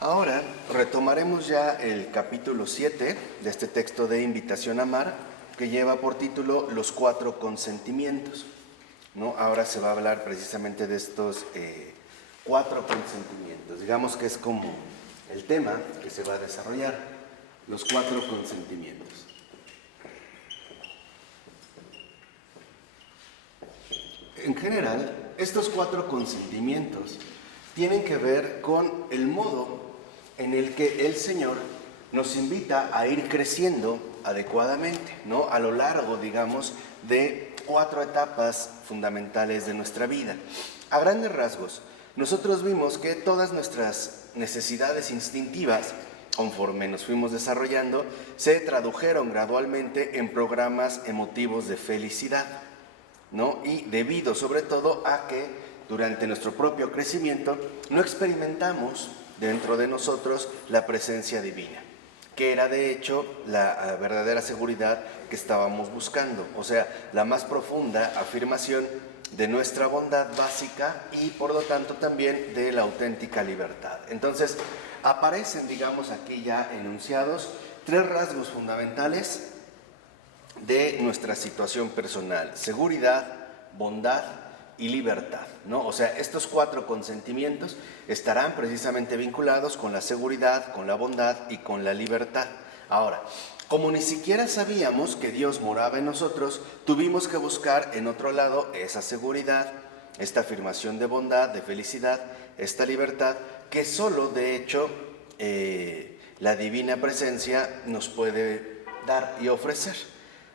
Ahora retomaremos ya el capítulo 7 de este texto de Invitación a Amar, que lleva por título Los 4 consentimientos, ¿no? Ahora se va a hablar precisamente de estos 4 consentimientos. Digamos que es como el tema que se va a desarrollar, los 4 consentimientos. En general, estos 4 consentimientos tienen que ver con el modo en el que el Señor nos invita a ir creciendo adecuadamente, ¿no? A lo largo, digamos, de 4 etapas fundamentales de nuestra vida. A grandes rasgos, nosotros vimos que todas nuestras necesidades instintivas, conforme nos fuimos desarrollando, se tradujeron gradualmente en programas emotivos de felicidad, ¿no? Y debido sobre todo a que durante nuestro propio crecimiento no experimentamos dentro de nosotros la presencia divina, que era de hecho la verdadera seguridad que estábamos buscando, o sea, la más profunda afirmación de nuestra bondad básica y por lo tanto también de la auténtica libertad. Entonces aparecen, digamos, aquí ya enunciados 3 rasgos fundamentales de nuestra situación personal: seguridad, bondad y libertad, ¿no? O sea, estos 4 consentimientos estarán precisamente vinculados con la seguridad, con la bondad y con la libertad. Ahora, como ni siquiera sabíamos que Dios moraba en nosotros, tuvimos que buscar en otro lado esa seguridad, esta afirmación de bondad, de felicidad, esta libertad, que solo de hecho la divina presencia nos puede dar y ofrecer,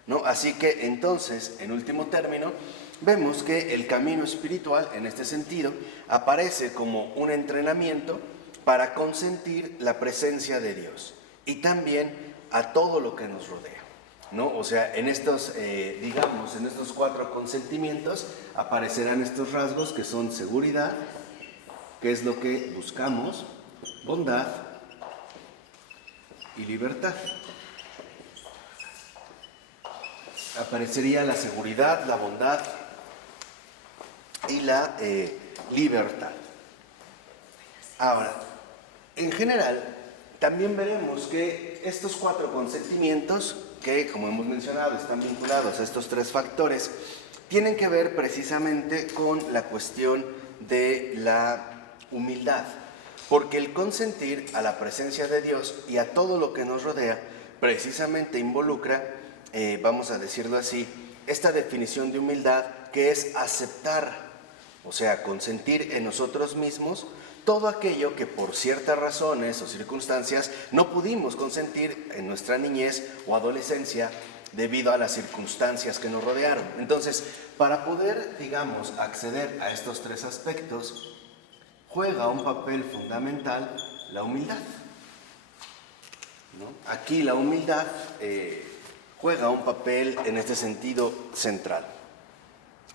¿no? Así que entonces, en último término, vemos que el camino espiritual, en este sentido, aparece como un entrenamiento para consentir la presencia de Dios y también a todo lo que nos rodea, ¿no? O sea, en estos, digamos, en estos 4 consentimientos aparecerán estos rasgos que son seguridad, que es lo que buscamos, bondad y libertad. Aparecería la seguridad, la bondad y la libertad. Ahora, en general, también veremos que estos 4 consentimientos, que como hemos mencionado están vinculados a estos 3 factores, tienen que ver precisamente con la cuestión de la humildad, porque el consentir a la presencia de Dios y a todo lo que nos rodea precisamente involucra, vamos a decirlo así, esta definición de humildad, que es aceptar, o sea, consentir en nosotros mismos todo aquello que por ciertas razones o circunstancias no pudimos consentir en nuestra niñez o adolescencia debido a las circunstancias que nos rodearon. Entonces, para poder, digamos, acceder a estos 3 aspectos, juega un papel fundamental la humildad, ¿no? Aquí la humildad juega un papel en este sentido central.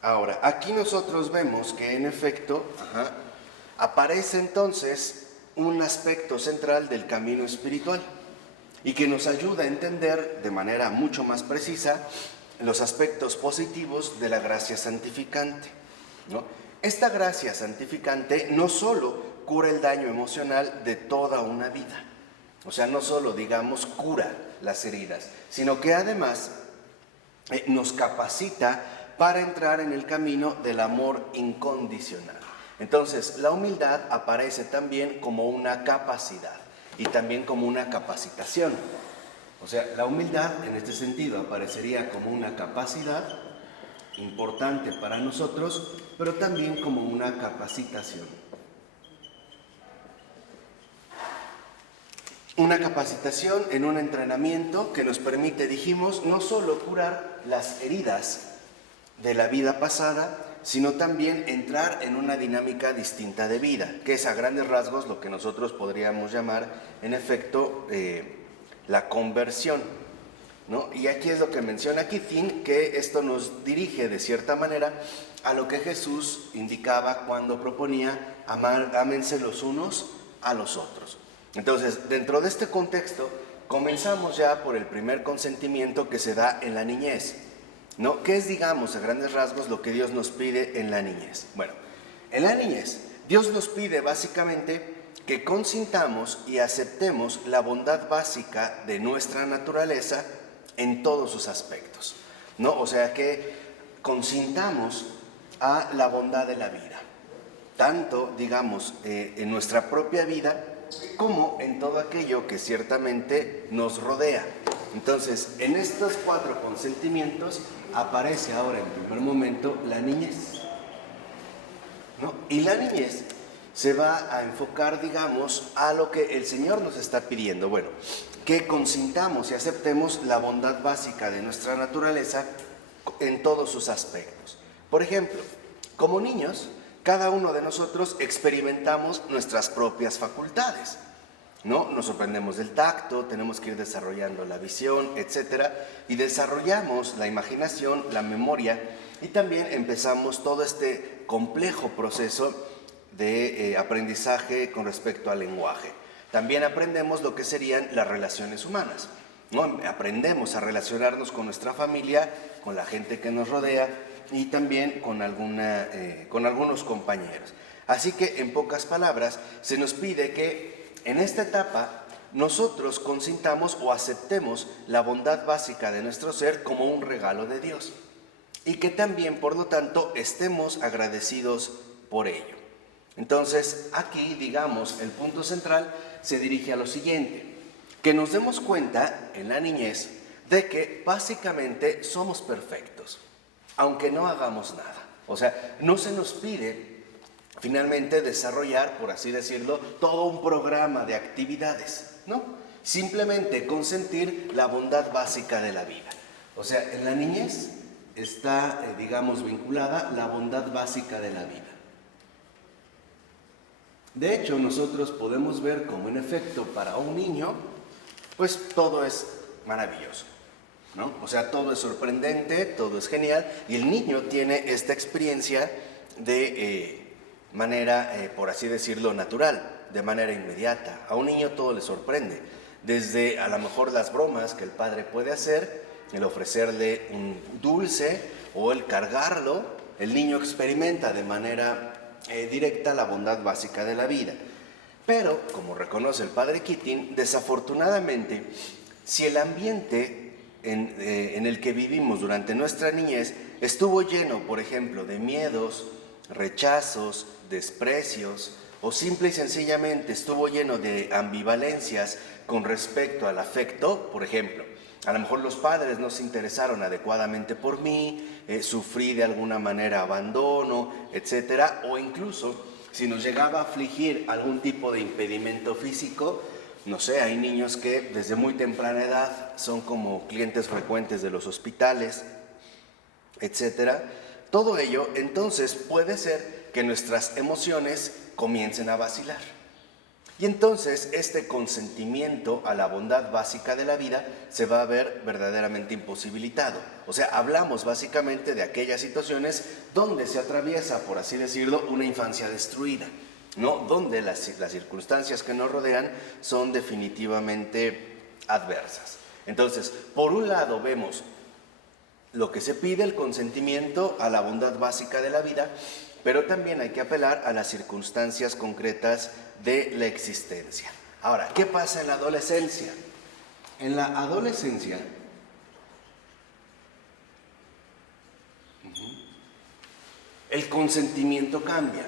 Ahora, aquí nosotros vemos que en efecto aparece entonces un aspecto central del camino espiritual y que nos ayuda a entender de manera mucho más precisa los aspectos positivos de la gracia santificante, ¿no? Esta gracia santificante no solo cura el daño emocional de toda una vida, o sea, no solo, digamos, cura las heridas, sino que además nos capacita para entrar en el camino del amor incondicional. Entonces, la humildad aparece también como una capacidad y también como una capacitación. O sea, la humildad en este sentido aparecería como una capacidad importante para nosotros, pero también como una capacitación. Una capacitación en un entrenamiento que nos permite, dijimos, no solo curar las heridas de la vida pasada, sino también entrar en una dinámica distinta de vida, que es a grandes rasgos lo que nosotros podríamos llamar, en efecto, la conversión, ¿no? Y aquí es lo que menciona Keating, que esto nos dirige de cierta manera a lo que Jesús indicaba cuando proponía ámense los unos a los otros. Entonces, dentro de este contexto, comenzamos ya por el primer consentimiento que se da en la niñez, ¿no? ¿Qué es, digamos, a grandes rasgos lo que Dios nos pide en la niñez? Bueno, en la niñez, Dios nos pide básicamente que consintamos y aceptemos la bondad básica de nuestra naturaleza en todos sus aspectos, ¿no? O sea, que consintamos a la bondad de la vida, tanto, digamos, en nuestra propia vida, como en todo aquello que ciertamente nos rodea. Entonces, en estos 4 consentimientos aparece ahora en primer momento la niñez, ¿no? Y la niñez se va a enfocar, digamos, a lo que el Señor nos está pidiendo. Bueno, que consintamos y aceptemos la bondad básica de nuestra naturaleza en todos sus aspectos. Por ejemplo, como niños, cada uno de nosotros experimentamos nuestras propias facultades, ¿no? Nos sorprendemos del tacto, tenemos que ir desarrollando la visión, etc. Y desarrollamos la imaginación, la memoria, y también empezamos todo este complejo proceso de aprendizaje con respecto al lenguaje. También aprendemos lo que serían las relaciones humanas, ¿no? Aprendemos a relacionarnos con nuestra familia, con la gente que nos rodea y también con algunos compañeros. Así que, en pocas palabras, se nos pide que en esta etapa nosotros consintamos o aceptemos la bondad básica de nuestro ser como un regalo de Dios y que también, por lo tanto, estemos agradecidos por ello. Entonces, aquí, digamos, el punto central se dirige a lo siguiente: que nos demos cuenta en la niñez de que básicamente somos perfectos, aunque no hagamos nada. O sea, no se nos pide finalmente desarrollar, por así decirlo, todo un programa de actividades, ¿no? Simplemente consentir la bondad básica de la vida. O sea, en la niñez está, digamos, vinculada la bondad básica de la vida. De hecho, nosotros podemos ver cómo, en efecto, para un niño, pues todo es maravilloso, ¿no? O sea, todo es sorprendente, todo es genial, y el niño tiene esta experiencia de manera, por así decirlo, natural, de manera inmediata. A un niño todo le sorprende, desde a lo mejor las bromas que el padre puede hacer, el ofrecerle un dulce o el cargarlo. El niño experimenta de manera directa la bondad básica de la vida. Pero, como reconoce el padre Keating, desafortunadamente, si el ambiente en el que vivimos durante nuestra niñez estuvo lleno, por ejemplo, de miedos, rechazos, desprecios, o simple y sencillamente estuvo lleno de ambivalencias con respecto al afecto, por ejemplo, a lo mejor los padres no se interesaron adecuadamente por mí, sufrí de alguna manera abandono, etcétera, o incluso si nos llegaba a afligir algún tipo de impedimento físico, no sé, hay niños que desde muy temprana edad son como clientes frecuentes de los hospitales, etcétera. Todo ello, entonces, puede ser que nuestras emociones comiencen a vacilar. Y entonces este consentimiento a la bondad básica de la vida se va a ver verdaderamente imposibilitado. O sea, hablamos básicamente de aquellas situaciones donde se atraviesa, por así decirlo, una infancia destruida, ¿no? Donde las circunstancias que nos rodean son definitivamente adversas. Entonces, por un lado vemos lo que se pide, el consentimiento a la bondad básica de la vida, pero también hay que apelar a las circunstancias concretas de la existencia. Ahora, ¿qué pasa en la adolescencia? En la adolescencia, el consentimiento cambia.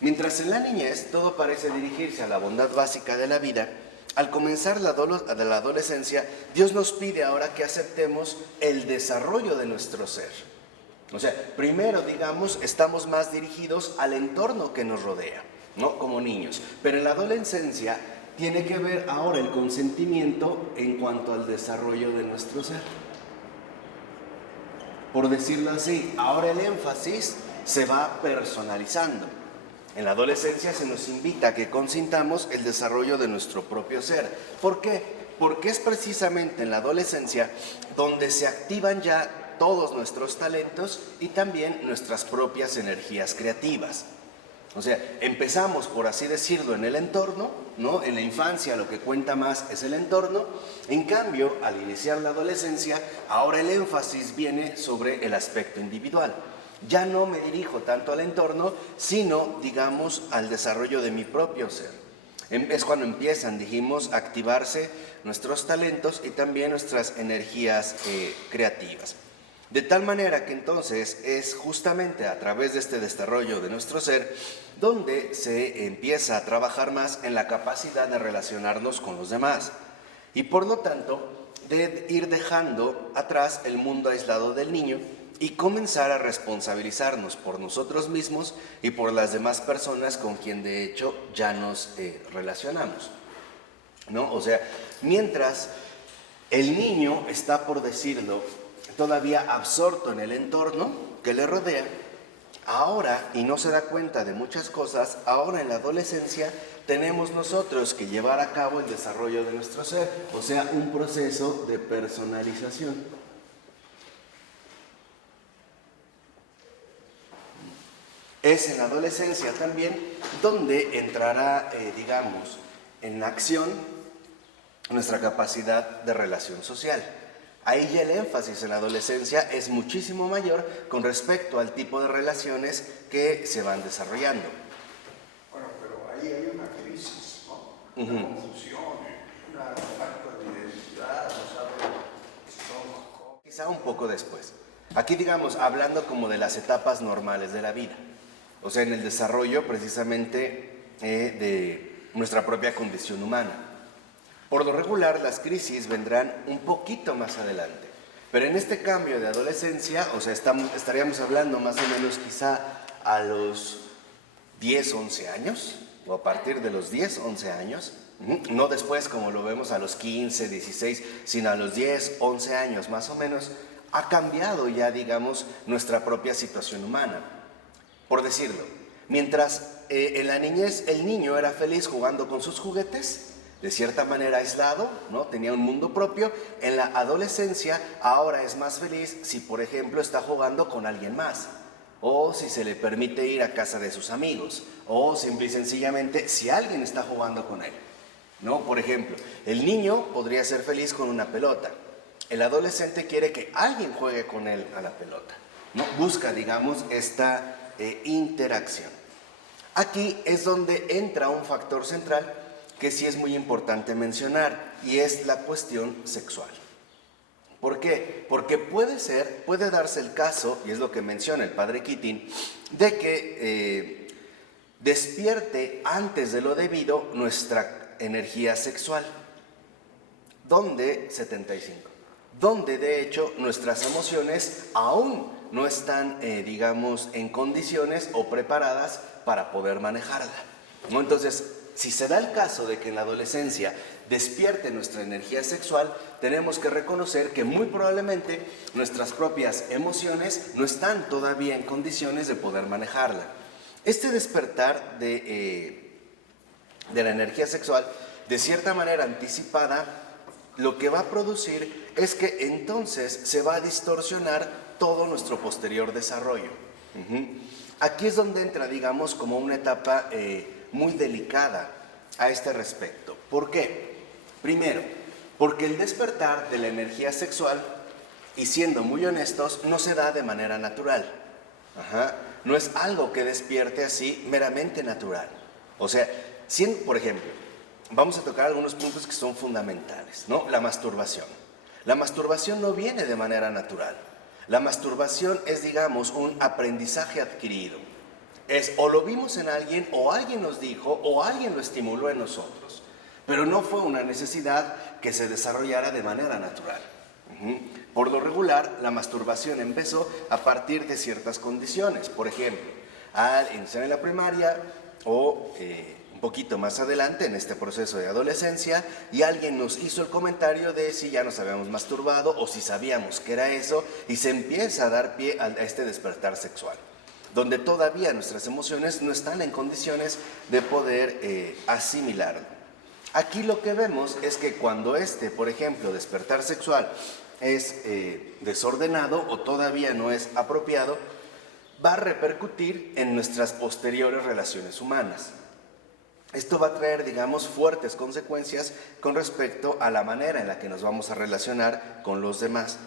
Mientras en la niñez todo parece dirigirse a la bondad básica de la vida, al comenzar la adolescencia, Dios nos pide ahora que aceptemos el desarrollo de nuestro ser. O sea, primero, digamos, estamos más dirigidos al entorno que nos rodea, ¿no? Como niños. Pero en la adolescencia tiene que ver ahora el consentimiento en cuanto al desarrollo de nuestro ser. Por decirlo así, ahora el énfasis se va personalizando. En la adolescencia se nos invita a que consintamos el desarrollo de nuestro propio ser. ¿Por qué? Porque es precisamente en la adolescencia donde se activan ya todos nuestros talentos y también nuestras propias energías creativas. O sea, empezamos, por así decirlo, en el entorno, ¿no? En la infancia lo que cuenta más es el entorno. En cambio, al iniciar la adolescencia, ahora el énfasis viene sobre el aspecto individual. Ya no me dirijo tanto al entorno, sino, digamos, al desarrollo de mi propio ser. Es cuando empiezan, dijimos, a activarse nuestros talentos y también nuestras energías creativas. De tal manera que entonces es justamente a través de este desarrollo de nuestro ser donde se empieza a trabajar más en la capacidad de relacionarnos con los demás y por lo tanto de ir dejando atrás el mundo aislado del niño y comenzar a responsabilizarnos por nosotros mismos y por las demás personas con quien de hecho ya nos relacionamos, ¿no? O sea, mientras el niño está, por decirlo, todavía absorto en el entorno que le rodea, ahora, y no se da cuenta de muchas cosas, ahora en la adolescencia tenemos nosotros que llevar a cabo el desarrollo de nuestro ser, o sea, un proceso de personalización. Es en la adolescencia también donde entrará, digamos, en acción nuestra capacidad de relación social. Ahí ya el énfasis en la adolescencia es muchísimo mayor con respecto al tipo de relaciones que se van desarrollando. Bueno, pero ahí hay una crisis, ¿no? Una confusión, una falta de identidad, no saben si son... Quizá un poco después. Aquí, digamos, hablando como de las etapas normales de la vida. O sea, en el desarrollo precisamente de nuestra propia condición humana. Por lo regular, las crisis vendrán un poquito más adelante. Pero en este cambio de adolescencia, o sea, estaríamos hablando más o menos quizá a los 10, 11 años, o a partir de los 10, 11 años, no después como lo vemos a los 15, 16, sino a los 10, 11 años más o menos, ha cambiado ya, digamos, nuestra propia situación humana. Por decirlo, mientras en la niñez el niño era feliz jugando con sus juguetes, de cierta manera aislado, ¿no? Tenía un mundo propio, en la adolescencia ahora es más feliz si, por ejemplo, está jugando con alguien más, o si se le permite ir a casa de sus amigos, o simple y sencillamente si alguien está jugando con él, ¿no? Por ejemplo, el niño podría ser feliz con una pelota, el adolescente quiere que alguien juegue con él a la pelota, ¿no? Busca, digamos, esta interacción. Aquí es donde entra un factor central que sí es muy importante mencionar y es la cuestión sexual. ¿Por qué? Porque puede darse el caso, y es lo que menciona el padre Keating, de que despierte antes de lo debido nuestra energía sexual. ¿Dónde? 75. Donde de hecho nuestras emociones aún no están, digamos, en condiciones o preparadas para poder manejarla, ¿no? Entonces, si se da el caso de que en la adolescencia despierte nuestra energía sexual, tenemos que reconocer que muy probablemente nuestras propias emociones no están todavía en condiciones de poder manejarla. Este despertar de la energía sexual, de cierta manera anticipada, lo que va a producir es que entonces se va a distorsionar todo nuestro posterior desarrollo. Aquí es donde entra, digamos, como una etapa muy delicada a este respecto. ¿Por qué? Primero, porque el despertar de la energía sexual, y siendo muy honestos, no se da de manera natural. No es algo que despierte así meramente natural. O sea, por ejemplo, vamos a tocar algunos puntos que son fundamentales, ¿no? La masturbación. La masturbación no viene de manera natural. La masturbación es, digamos, un aprendizaje adquirido. Es o lo vimos en alguien, o alguien nos dijo, o alguien lo estimuló en nosotros. Pero no fue una necesidad que se desarrollara de manera natural. Por lo regular, la masturbación empezó a partir de ciertas condiciones. Por ejemplo, al iniciar en la primaria o un poquito más adelante en este proceso de adolescencia, y alguien nos hizo el comentario de si ya nos habíamos masturbado o si sabíamos que era eso, y se empieza a dar pie a este despertar sexual, donde todavía nuestras emociones no están en condiciones de poder asimilarlo. Aquí lo que vemos es que cuando por ejemplo, despertar sexual es desordenado o todavía no es apropiado, va a repercutir en nuestras posteriores relaciones humanas. Esto va a traer, digamos, fuertes consecuencias con respecto a la manera en la que nos vamos a relacionar con los demás.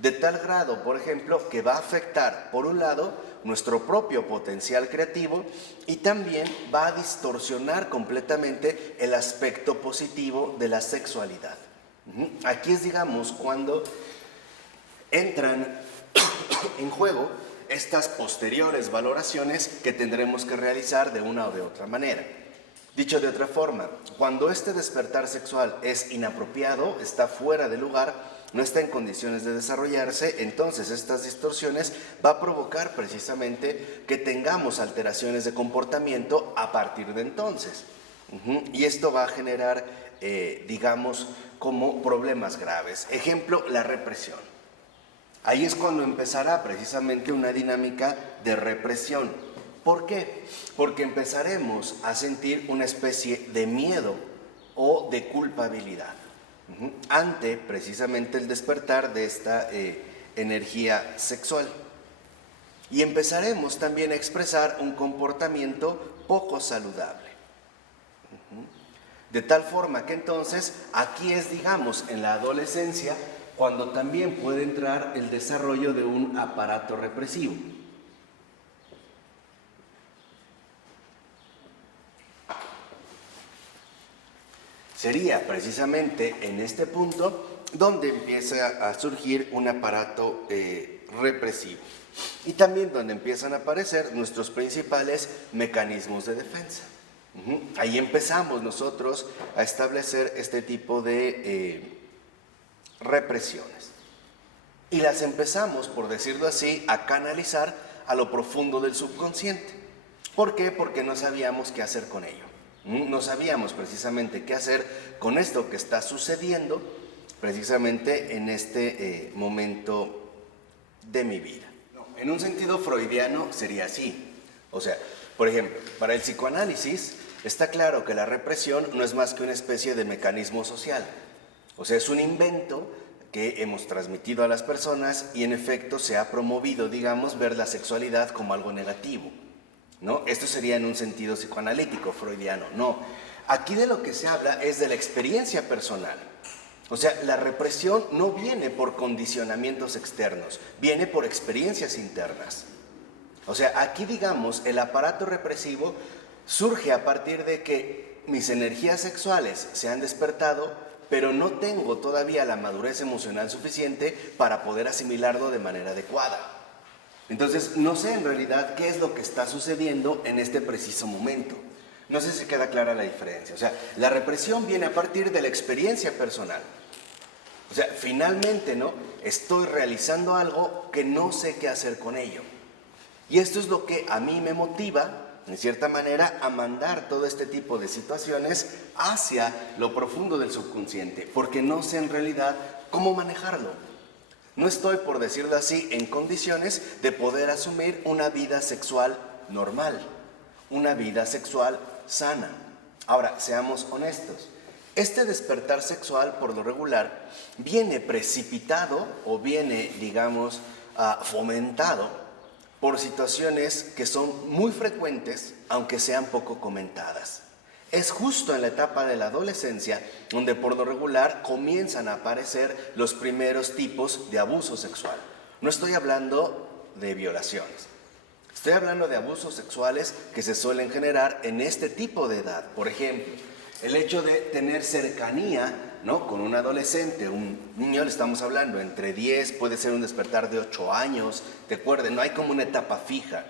de tal grado, por ejemplo, que va a afectar, por un lado, nuestro propio potencial creativo y también va a distorsionar completamente el aspecto positivo de la sexualidad. Aquí es, digamos, cuando entran en juego estas posteriores valoraciones que tendremos que realizar de una o de otra manera. Dicho de otra forma, cuando este despertar sexual es inapropiado, está fuera de lugar, no está en condiciones de desarrollarse, entonces estas distorsiones va a provocar precisamente que tengamos alteraciones de comportamiento a partir de entonces. Y esto va a generar, digamos, como problemas graves. Ejemplo, la represión. Ahí es cuando empezará precisamente una dinámica de represión. ¿Por qué? Porque empezaremos a sentir una especie de miedo o de culpabilidad ante precisamente el despertar de esta energía sexual. Y empezaremos también a expresar un comportamiento poco saludable. De tal forma que entonces aquí es, digamos, en la adolescencia, cuando también puede entrar el desarrollo de un aparato represivo. Sería precisamente en este punto donde empieza a surgir un aparato represivo y también donde empiezan a aparecer nuestros principales mecanismos de defensa. Ahí empezamos nosotros a establecer este tipo de represiones y las empezamos, por decirlo así, a canalizar a lo profundo del subconsciente. ¿Por qué? Porque no sabíamos qué hacer con ello. No sabíamos precisamente qué hacer con esto que está sucediendo precisamente en este momento de mi vida. En un sentido freudiano sería así. O sea, por ejemplo, para el psicoanálisis está claro que la represión no es más que una especie de mecanismo social. O sea, es un invento que hemos transmitido a las personas y en efecto se ha promovido, digamos, ver la sexualidad como algo negativo, ¿no? Esto sería en un sentido psicoanalítico, freudiano. No, aquí de lo que se habla es de la experiencia personal. O sea, la represión no viene por condicionamientos externos, viene por experiencias internas. O sea, aquí, digamos, el aparato represivo surge a partir de que mis energías sexuales se han despertado, pero no tengo todavía la madurez emocional suficiente para poder asimilarlo de manera adecuada. Entonces, no sé en realidad qué es lo que está sucediendo en este preciso momento. No sé si queda clara la diferencia. O sea, la represión viene a partir de la experiencia personal. O sea, finalmente, ¿no? Estoy realizando algo que no sé qué hacer con ello. Y esto es lo que a mí me motiva, en cierta manera, a mandar todo este tipo de situaciones hacia lo profundo del subconsciente, porque no sé en realidad cómo manejarlo. No estoy, por decirlo así, en condiciones de poder asumir una vida sexual normal, una vida sexual sana. Ahora, seamos honestos. Este despertar sexual, por lo regular, viene precipitado o viene, digamos, fomentado por situaciones que son muy frecuentes, aunque sean poco comentadas. Es justo en la etapa de la adolescencia donde por lo regular comienzan a aparecer los primeros tipos de abuso sexual. No estoy hablando de violaciones, estoy hablando de abusos sexuales que se suelen generar en este tipo de edad. Por ejemplo, el hecho de tener cercanía, ¿no?, con un adolescente, un niño, le estamos hablando entre 10, puede ser un despertar de 8 años, recuerden, no hay como una etapa fija,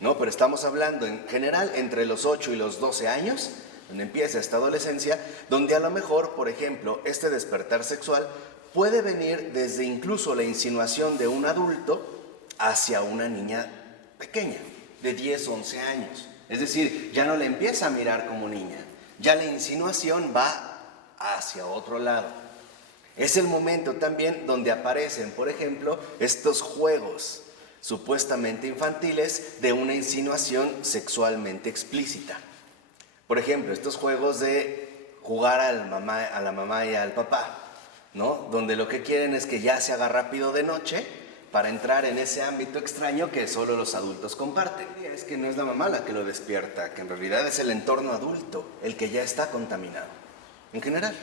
¿no? Pero estamos hablando en general entre los 8 y los 12 años, donde empieza esta adolescencia, donde a lo mejor, por ejemplo, este despertar sexual puede venir desde incluso la insinuación de un adulto hacia una niña pequeña, de 10, 11 años. Es decir, ya no le empieza a mirar como niña, ya la insinuación va hacia otro lado. Es el momento también donde aparecen, por ejemplo, estos juegos supuestamente infantiles de una insinuación sexualmente explícita. Por ejemplo, estos juegos de jugar a la mamá y al papá, ¿no?, donde lo que quieren es que ya se haga rápido de noche para entrar en ese ámbito extraño que solo los adultos comparten. Y es que no es la mamá la que lo despierta, que en realidad es el entorno adulto el que ya está contaminado, en general.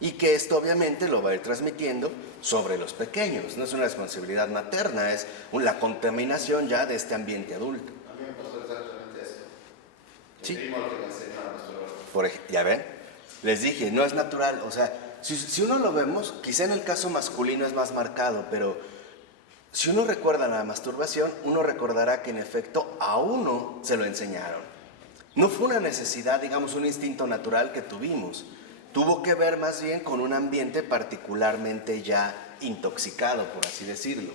Y que esto obviamente lo va a ir transmitiendo sobre los pequeños. No es una responsabilidad materna, es la contaminación ya de este ambiente adulto. A mí me pasó exactamente eso. Mi Sí. primo que me enseñó a masturbarse. Ya ven, les dije, no es natural. O sea, si uno lo vemos, quizá en el caso masculino es más marcado, pero si uno recuerda la masturbación, uno recordará que en efecto a uno se lo enseñaron. No fue una necesidad, digamos, un instinto natural que tuvimos. Tuvo que ver más bien con un ambiente particularmente ya intoxicado, por así decirlo,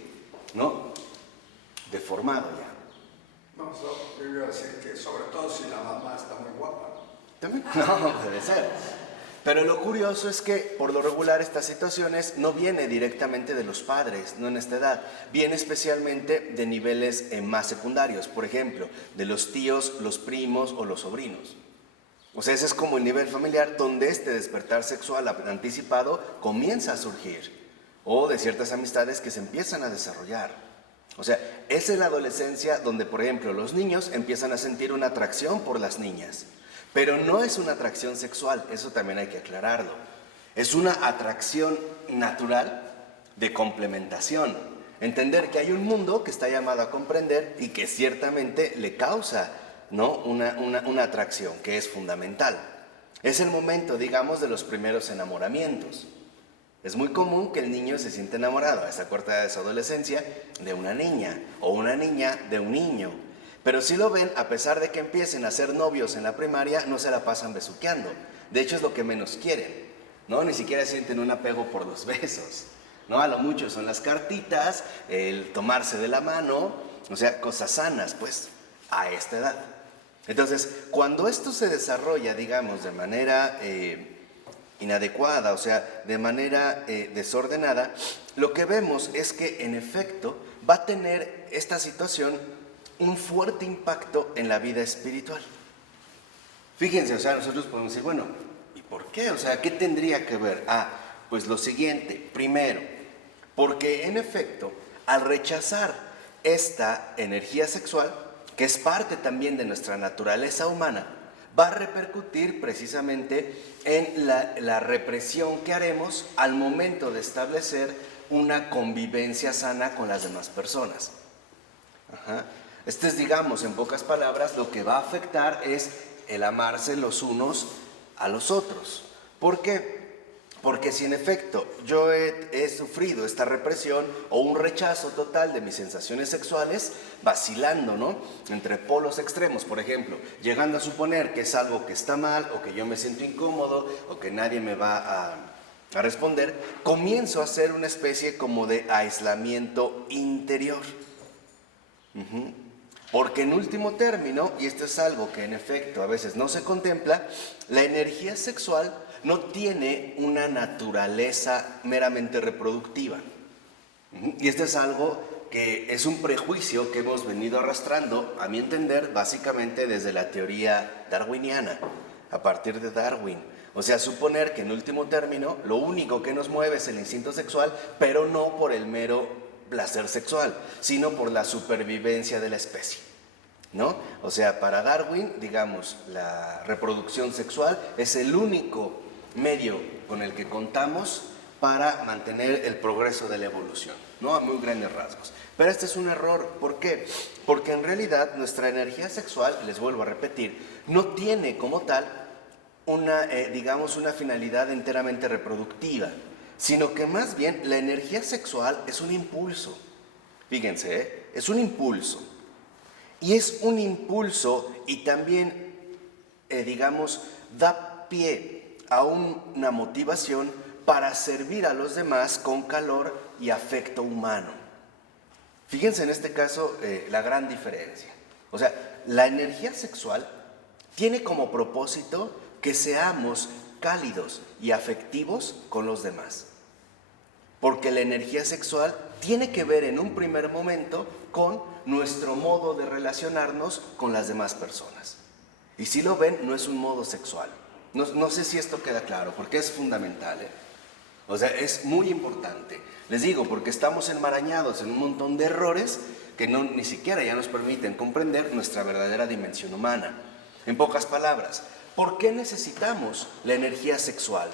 ¿no? Deformado ya. No, yo iba a decir que sobre todo si la mamá está muy guapa. ¿También? No, debe ser. Pero lo curioso es que, por lo regular, estas situaciones no vienen directamente de los padres, no en esta edad. Viene especialmente de niveles más secundarios, por ejemplo, de los tíos, los primos o los sobrinos. O sea, ese es como el nivel familiar donde este despertar sexual anticipado comienza a surgir. O de ciertas amistades que se empiezan a desarrollar. O sea, es en la adolescencia donde, por ejemplo, los niños empiezan a sentir una atracción por las niñas. Pero no es una atracción sexual, eso también hay que aclararlo. Es una atracción natural de complementación. Entender que hay un mundo que está llamado a comprender y que ciertamente le causa, ¿no? una atracción que es fundamental. Es el momento, digamos, de los primeros enamoramientos. Es muy común que el niño se sienta enamorado a esta corta edad de su adolescencia de una niña o una niña de un niño. Pero si lo ven, a pesar de que empiecen a ser novios en la primaria, no se la pasan besuqueando. De hecho, es lo que menos quieren, ¿no? Ni siquiera sienten un apego por los besos, ¿no? A lo mucho son las cartitas, el tomarse de la mano, o sea, cosas sanas, pues, a esta edad. Entonces, cuando esto se desarrolla, digamos, de manera inadecuada, o sea, de manera desordenada, lo que vemos es que, en efecto, va a tener esta situación un fuerte impacto en la vida espiritual. Fíjense, o sea, nosotros podemos decir, bueno, ¿y por qué? O sea, ¿qué tendría que ver? Pues lo siguiente, primero, porque en efecto, al rechazar esta energía sexual, que es parte también de nuestra naturaleza humana, va a repercutir precisamente en la represión que haremos al momento de establecer una convivencia sana con las demás personas. Este es, digamos, en pocas palabras, lo que va a afectar es el amarse los unos a los otros. ¿Por qué? Porque si en efecto yo he sufrido esta represión o un rechazo total de mis sensaciones sexuales, vacilando, ¿no? Entre polos extremos, por ejemplo, llegando a suponer que es algo que está mal o que yo me siento incómodo o que nadie me va a responder, comienzo a hacer una especie como de aislamiento interior. Porque en último término, y esto es algo que en efecto a veces no se contempla, la energía sexual no tiene una naturaleza meramente reproductiva. Y esto es algo que es un prejuicio que hemos venido arrastrando, a mi entender, básicamente desde la teoría darwiniana, a partir de Darwin. O sea, suponer que en último término lo único que nos mueve es el instinto sexual, pero no por el mero placer sexual, sino por la supervivencia de la especie, ¿no? O sea, para Darwin, digamos, la reproducción sexual es el único medio con el que contamos para mantener el progreso de la evolución, ¿no? A muy grandes rasgos. Pero este es un error. ¿Por qué? Porque en realidad nuestra energía sexual, les vuelvo a repetir, no tiene como tal digamos, una finalidad enteramente reproductiva, sino que más bien la energía sexual es un impulso. Fíjense, es un impulso. Y es un impulso y también, digamos, da pie a una motivación para servir a los demás con calor y afecto humano. Fíjense en este caso la gran diferencia. O sea, la energía sexual tiene como propósito que seamos cálidos y afectivos con los demás. Porque la energía sexual tiene que ver en un primer momento con nuestro modo de relacionarnos con las demás personas. Y si lo ven, no es un modo sexual. No sé si esto queda claro, porque es fundamental, O sea, es muy importante. Les digo, porque estamos enmarañados en un montón de errores que ni siquiera ya nos permiten comprender nuestra verdadera dimensión humana. En pocas palabras, ¿por qué necesitamos la energía sexual?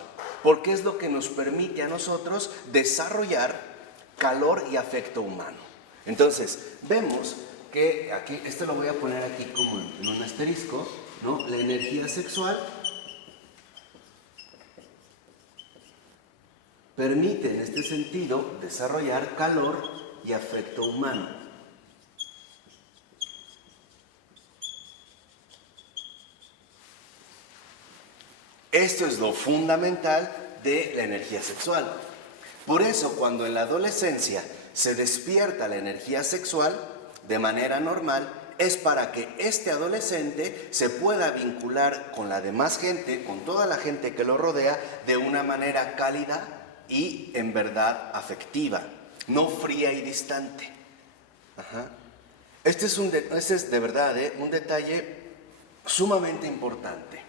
porque es lo que nos permite a nosotros desarrollar calor y afecto humano. Entonces, vemos que aquí, esto lo voy a poner aquí como en un asterisco, ¿no? La energía sexual permite en este sentido desarrollar calor y afecto humano. Esto es lo fundamental de la energía sexual. Por eso, cuando en la adolescencia se despierta la energía sexual de manera normal, es para que este adolescente se pueda vincular con la demás gente, con toda la gente que lo rodea, de una manera cálida y en verdad afectiva, no fría y distante. Ajá. Este es de verdad un detalle sumamente importante.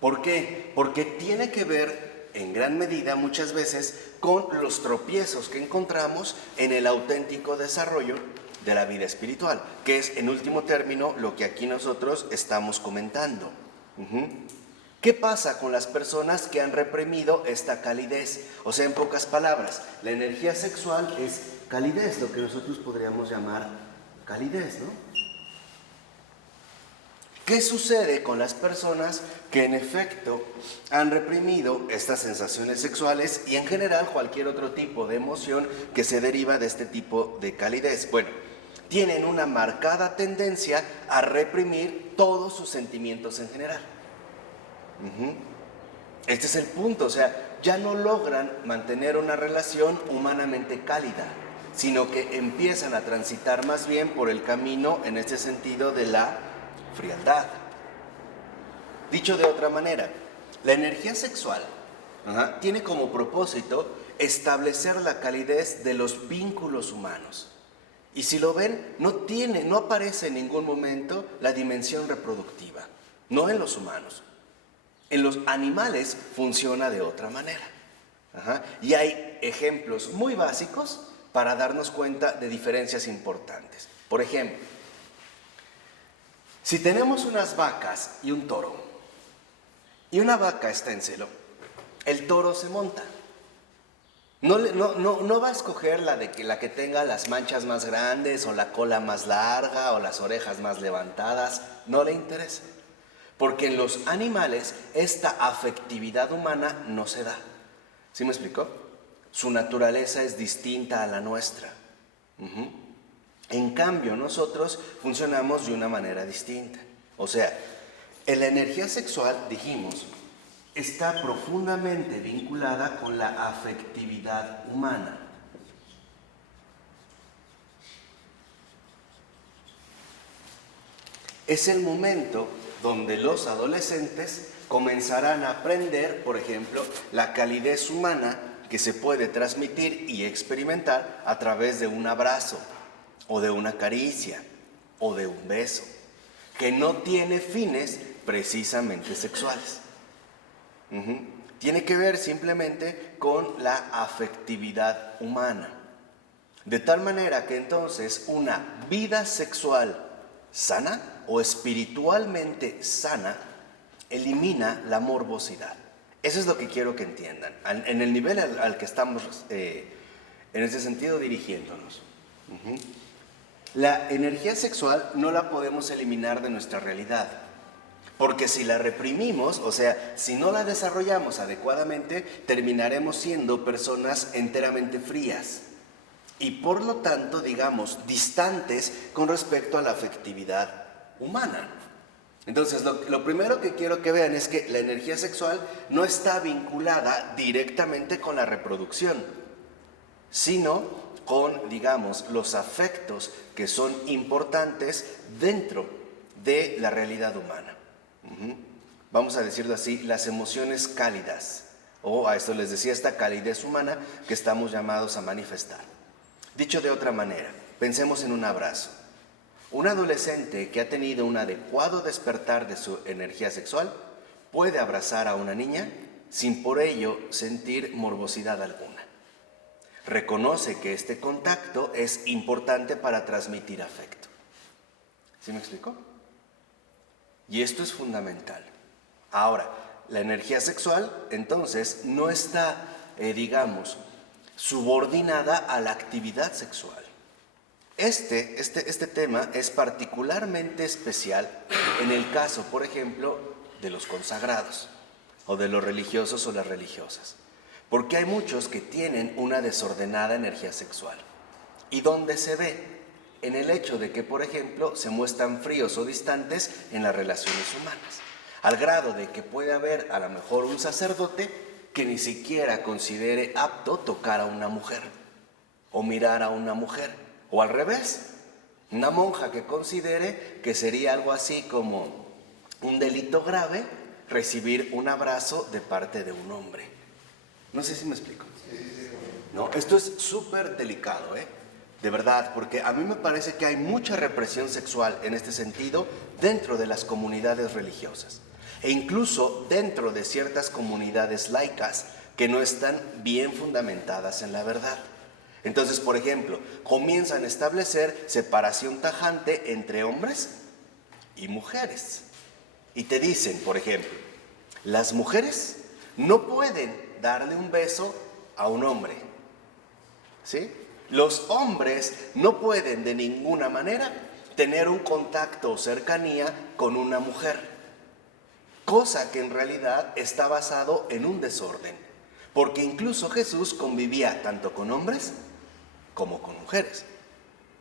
¿Por qué? Porque tiene que ver en gran medida muchas veces con los tropiezos que encontramos en el auténtico desarrollo de la vida espiritual, que es en último término lo que aquí nosotros estamos comentando. ¿Qué pasa con las personas que han reprimido esta calidez? O sea, en pocas palabras, la energía sexual es calidez, lo que nosotros podríamos llamar calidez, ¿no? ¿Qué sucede con las personas que en efecto han reprimido estas sensaciones sexuales y en general cualquier otro tipo de emoción que se deriva de este tipo de calidez? Bueno, tienen una marcada tendencia a reprimir todos sus sentimientos en general. Este es el punto, o sea, ya no logran mantener una relación humanamente cálida, sino que empiezan a transitar más bien por el camino en este sentido de la frialdad. Dicho de otra manera, la energía sexual tiene como propósito establecer la calidez de los vínculos humanos. Y si lo ven, no aparece en ningún momento la dimensión reproductiva, no en los humanos. En los animales funciona de otra manera. Y hay ejemplos muy básicos para darnos cuenta de diferencias importantes. Por ejemplo, si tenemos unas vacas y un toro, y una vaca está en celo, el toro se monta. No va a escoger la que tenga las manchas más grandes, o la cola más larga, o las orejas más levantadas. No le interesa. Porque en los animales esta afectividad humana no se da. ¿Sí me explicó? Su naturaleza es distinta a la nuestra. En cambio, nosotros funcionamos de una manera distinta. O sea, en la energía sexual, dijimos, está profundamente vinculada con la afectividad humana. Es el momento donde los adolescentes comenzarán a aprender, por ejemplo, la calidez humana que se puede transmitir y experimentar a través de un abrazo, o de una caricia, o de un beso, que no tiene fines precisamente sexuales. Tiene que ver simplemente con la afectividad humana. De tal manera que entonces una vida sexual sana o espiritualmente sana elimina la morbosidad. Eso es lo que quiero que entiendan, en el nivel al que estamos en ese sentido dirigiéndonos. La energía sexual no la podemos eliminar de nuestra realidad, porque si la reprimimos, o sea, si no la desarrollamos adecuadamente, terminaremos siendo personas enteramente frías y por lo tanto, digamos, distantes con respecto a la afectividad humana. Entonces, lo primero que quiero que vean es que la energía sexual no está vinculada directamente con la reproducción, sino con, digamos, los afectos que son importantes dentro de la realidad humana. Vamos a decirlo así, las emociones cálidas, o a esto les decía, esta calidez humana que estamos llamados a manifestar. Dicho de otra manera, pensemos en un abrazo. Un adolescente que ha tenido un adecuado despertar de su energía sexual puede abrazar a una niña sin por ello sentir morbosidad alguna. Reconoce que este contacto es importante para transmitir afecto. ¿Sí me explicó? Y esto es fundamental. Ahora, La energía sexual, entonces, no está, digamos, subordinada a la actividad sexual. Este tema es particularmente especial en el caso, por ejemplo, de los consagrados, o de los religiosos o las religiosas, porque hay muchos que tienen una desordenada energía sexual. ¿Y dónde se ve? En el hecho de que, por ejemplo, se muestran fríos o distantes en las relaciones humanas, al grado de que puede haber a lo mejor un sacerdote que ni siquiera considere apto tocar a una mujer o mirar a una mujer, o al revés, una monja que considere que sería algo así como un delito grave recibir un abrazo de parte de un hombre. No sé si me explico. No, esto es súper delicado, de verdad, porque a mí me parece que hay mucha represión sexual en este sentido dentro de las comunidades religiosas e incluso dentro de ciertas comunidades laicas que no están bien fundamentadas en la verdad. Entonces, por ejemplo, comienzan a establecer separación tajante entre hombres y mujeres. Y te dicen, por ejemplo, las mujeres no pueden darle un beso a un hombre, ¿sí? Los hombres no pueden de ninguna manera tener un contacto o cercanía con una mujer, cosa que en realidad está basado en un desorden, porque incluso Jesús convivía tanto con hombres como con mujeres.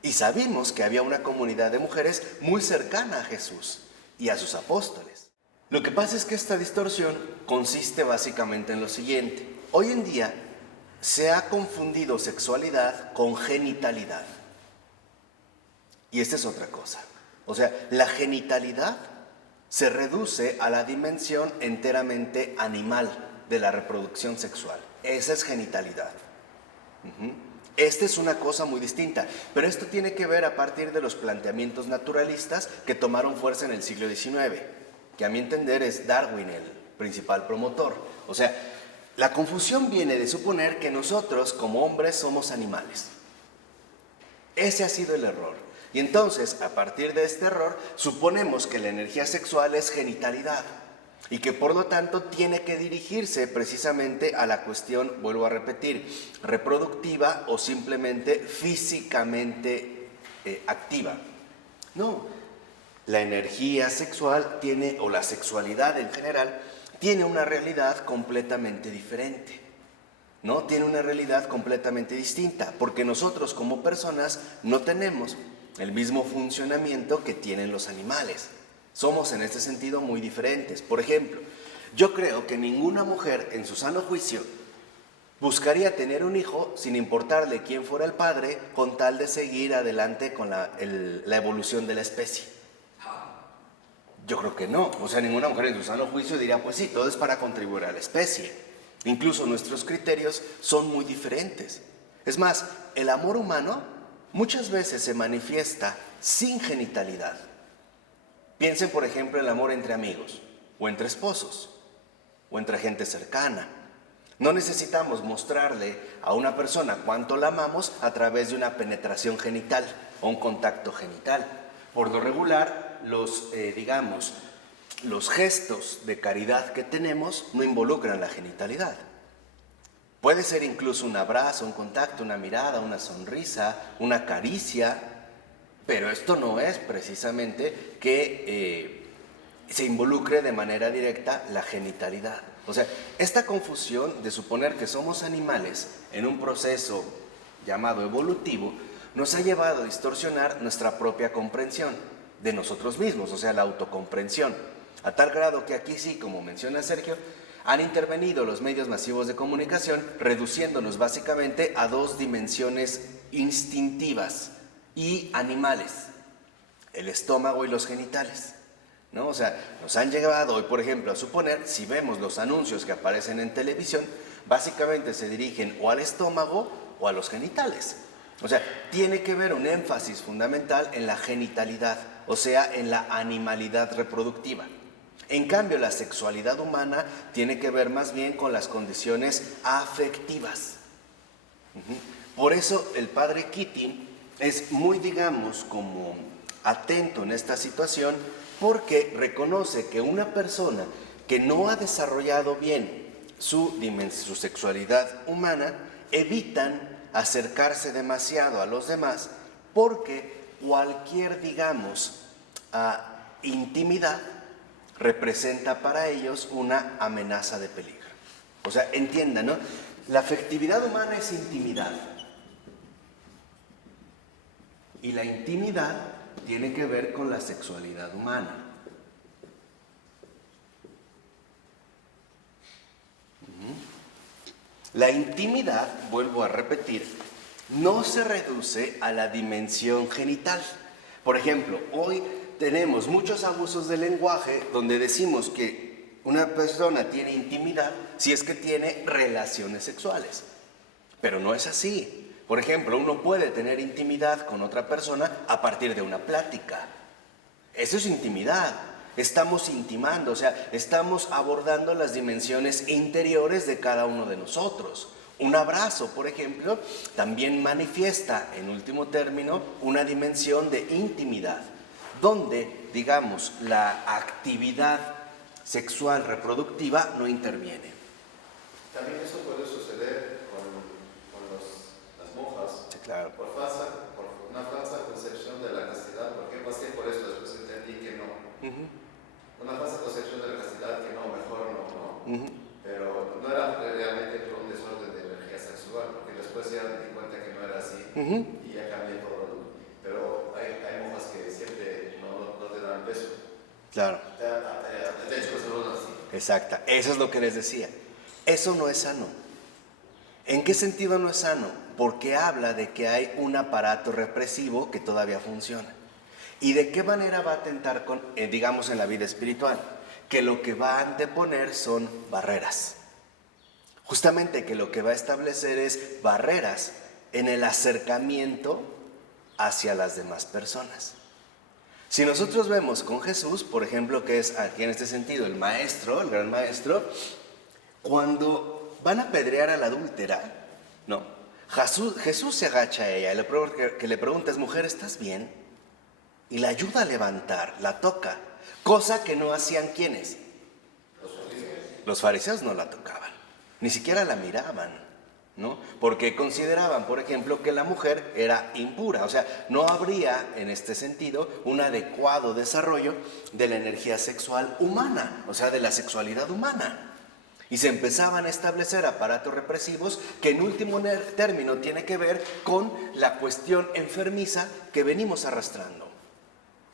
Y sabemos que había una comunidad de mujeres muy cercana a Jesús y a sus apóstoles. Lo que pasa es que esta distorsión consiste básicamente en lo siguiente. Hoy en día se ha confundido sexualidad con genitalidad. Y esta es otra cosa. O sea, la genitalidad se reduce a la dimensión enteramente animal de la reproducción sexual. Esa es genitalidad. Esta es una cosa muy distinta, pero esto tiene que ver a partir de los planteamientos naturalistas que tomaron fuerza en el siglo XIX, que a mi entender es Darwin el principal promotor. O sea, la confusión viene de suponer que nosotros como hombres somos animales. Ese ha sido el error. Y entonces, a partir de este error, suponemos que la energía sexual es genitalidad y que por lo tanto tiene que dirigirse precisamente a la cuestión, vuelvo a repetir, reproductiva o simplemente físicamente activa. No, la energía sexual tiene, o la sexualidad en general, tiene una realidad completamente diferente, ¿no? Tiene una realidad completamente distinta, porque nosotros como personas no tenemos el mismo funcionamiento que tienen los animales. Somos en este sentido muy diferentes. Por ejemplo, yo creo que ninguna mujer en su sano juicio buscaría tener un hijo sin importarle quién fuera el padre, con tal de seguir adelante con la evolución de la especie. Yo creo que no. O sea, ninguna mujer en su sano juicio diría, pues sí, todo es para contribuir a la especie. Incluso nuestros criterios son muy diferentes. Es más, el amor humano muchas veces se manifiesta sin genitalidad. Piensen, por ejemplo, en el amor entre amigos, o entre esposos, o entre gente cercana. No necesitamos mostrarle a una persona cuánto la amamos a través de una penetración genital o un contacto genital. Por lo regular, los gestos de caridad que tenemos no involucran la genitalidad. Puede ser incluso un abrazo, un contacto, una mirada, una sonrisa, una caricia, pero esto no es precisamente que se involucre de manera directa la genitalidad. O sea, esta confusión de suponer que somos animales en un proceso llamado evolutivo nos ha llevado a distorsionar nuestra propia comprensión de nosotros mismos, o sea, la autocomprensión, a tal grado que aquí sí, como menciona Sergio, han intervenido los medios masivos de comunicación, reduciéndonos básicamente a dos dimensiones instintivas y animales, el estómago y los genitales, ¿no? O sea, nos han llevado hoy, por ejemplo, a suponer, si vemos los anuncios que aparecen en televisión, básicamente se dirigen o al estómago o a los genitales. O sea, tiene que ver un énfasis fundamental en la genitalidad, o sea, en la animalidad reproductiva. En cambio, la sexualidad humana tiene que ver más bien con las condiciones afectivas. Por eso el padre Keating es muy, digamos, como atento en esta situación, porque reconoce que una persona que no ha desarrollado bien su sexualidad humana, evitan acercarse demasiado a los demás porque cualquier, digamos, intimidad representa para ellos una amenaza de peligro. O sea, entiendan, ¿no? La afectividad humana es intimidad. Y la intimidad tiene que ver con la sexualidad humana. La intimidad, vuelvo a repetir, no se reduce a la dimensión genital. Por ejemplo, hoy tenemos muchos abusos del lenguaje donde decimos que una persona tiene intimidad si es que tiene relaciones sexuales. Pero no es así. Por ejemplo, uno puede tener intimidad con otra persona a partir de una plática. Eso es intimidad. Estamos intimando, o sea, estamos abordando las dimensiones interiores de cada uno de nosotros. Un abrazo, por ejemplo, también manifiesta, en último término, una dimensión de intimidad, donde, digamos, la actividad sexual reproductiva no interviene. También eso puede suceder con las monjas. Sí, claro. Por una falsa concepción de la castidad. Porque pasé por esto, después entendí que no. Una falsa concepción de la castidad que no, mejor no. Pero no era realmente por un desorden de energía sexual, porque después ya me di cuenta que no era así y ya cambié todo. Pero hay monjas que siempre no te dan beso. Claro. De hecho, se lo dan así. Exacta. Eso es lo que les decía. Eso no es sano. ¿En qué sentido no es sano? Porque habla de que hay un aparato represivo que todavía funciona. ¿Y de qué manera va a atentar digamos, en la vida espiritual? Que lo que va a anteponer son barreras. Justamente que lo que va a establecer es barreras en el acercamiento hacia las demás personas. Si nosotros vemos con Jesús, por ejemplo, que es aquí en este sentido el maestro, el gran maestro, cuando van a apedrear a la adúltera, no, Jesús se agacha a ella y le pregunta, mujer, ¿estás bien? Y la ayuda a levantar, la toca, cosa que no hacían ¿quiénes? Los fariseos no la tocaban, ni siquiera la miraban, ¿no? Porque consideraban, por ejemplo, que la mujer era impura, o sea, no habría en este sentido un adecuado desarrollo de la energía sexual humana, o sea, de la sexualidad humana. Y se empezaban a establecer aparatos represivos que en último término tiene que ver con la cuestión enfermiza que venimos arrastrando.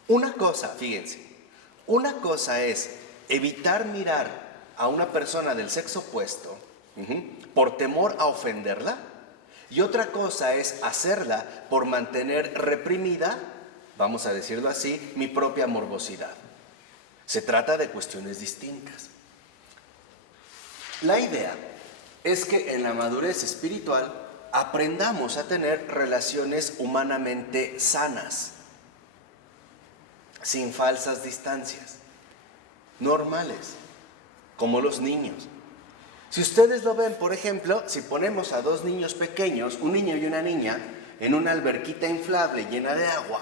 Una cosa, fíjense, una cosa es evitar mirar a una persona del sexo opuesto por temor a ofenderla, y otra cosa es hacerla por mantener reprimida, vamos a decirlo así, mi propia morbosidad. Se trata de cuestiones distintas. La idea es que en la madurez espiritual aprendamos a tener relaciones humanamente sanas, sin falsas distancias, normales, como los niños. Si ustedes lo ven, por ejemplo, si ponemos a dos niños pequeños, un niño y una niña, en una alberquita inflable llena de agua,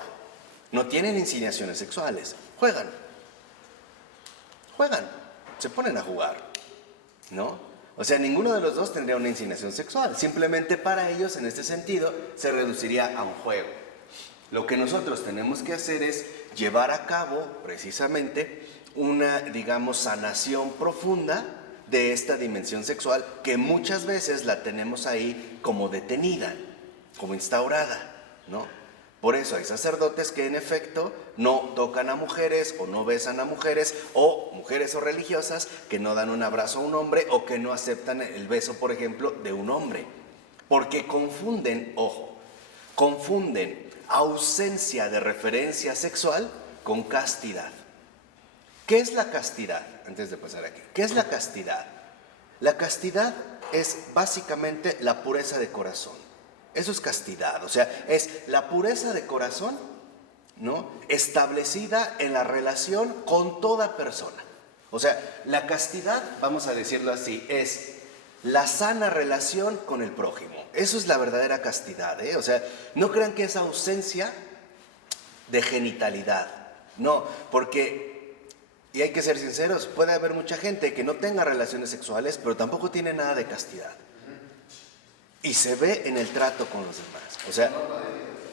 no tienen insinuaciones sexuales, juegan, se ponen a jugar, ¿no? O sea, ninguno de los dos tendría una insinuación sexual, simplemente para ellos, en este sentido, se reduciría a un juego. Lo que nosotros tenemos que hacer es llevar a cabo, precisamente, una, digamos, sanación profunda de esta dimensión sexual que muchas veces la tenemos ahí como detenida, como instaurada, ¿no? Por eso hay sacerdotes que en efecto no tocan a mujeres o no besan a mujeres, o mujeres o religiosas que no dan un abrazo a un hombre o que no aceptan el beso, por ejemplo, de un hombre. Porque confunden, ojo, confunden ausencia de referencia sexual con castidad. ¿Qué es la castidad? Antes de pasar aquí, ¿qué es la castidad? La castidad es básicamente la pureza de corazón. Eso es castidad, o sea, es la pureza de corazón, ¿no?, establecida en la relación con toda persona. O sea, la castidad, vamos a decirlo así, es la sana relación con el prójimo. Eso es la verdadera castidad, ¿eh? O sea, no crean que es ausencia de genitalidad. No, porque Y hay que ser sinceros, puede haber mucha gente que no tenga relaciones sexuales, pero tampoco tiene nada de castidad. Y se ve en el trato con los demás. O sea,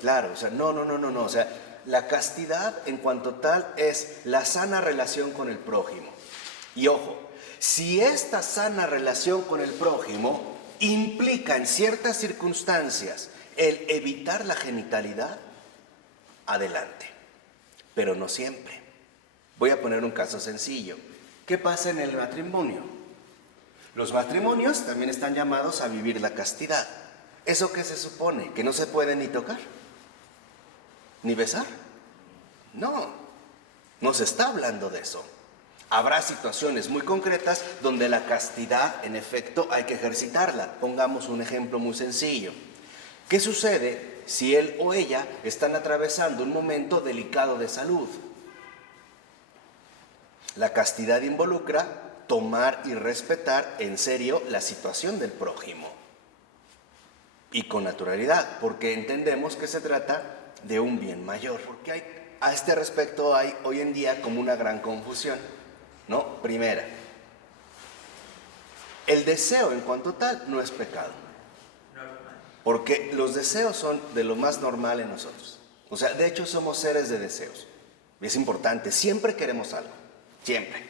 claro, o sea, no. O sea, la castidad en cuanto tal es la sana relación con el prójimo. Y ojo, si esta sana relación con el prójimo implica en ciertas circunstancias el evitar la genitalidad, adelante, pero no siempre. Voy a poner un caso sencillo. ¿Qué pasa en el matrimonio? Los matrimonios también están llamados a vivir la castidad. ¿Eso qué se supone? ¿Que no se puede ni tocar? ¿Ni besar? No se está hablando de eso. Habrá situaciones muy concretas donde la castidad, en efecto, hay que ejercitarla. Pongamos un ejemplo muy sencillo. ¿Qué sucede si él o ella están atravesando un momento delicado de salud? La castidad involucra tomar y respetar en serio la situación del prójimo. Y con naturalidad, porque entendemos que se trata de un bien mayor. Porque a este respecto hay hoy en día como una gran confusión, ¿no? Primera, el deseo en cuanto tal no es pecado. Porque los deseos son de lo más normal en nosotros. O sea, de hecho somos seres de deseos. Y es importante, siempre queremos algo. Siempre.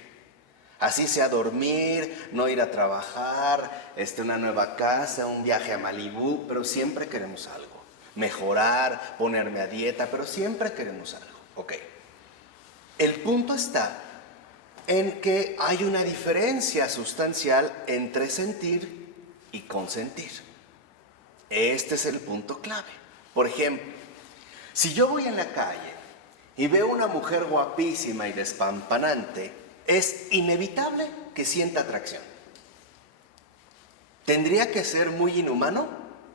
Así sea dormir, no ir a trabajar, una nueva casa, un viaje a Malibú, pero siempre queremos algo. Mejorar, ponerme a dieta, pero siempre queremos algo. Ok. El punto está en que hay una diferencia sustancial entre sentir y consentir. Este es el punto clave. Por ejemplo, si yo voy en la calle y veo una mujer guapísima y despampanante, es inevitable que sienta atracción. Tendría que ser muy inhumano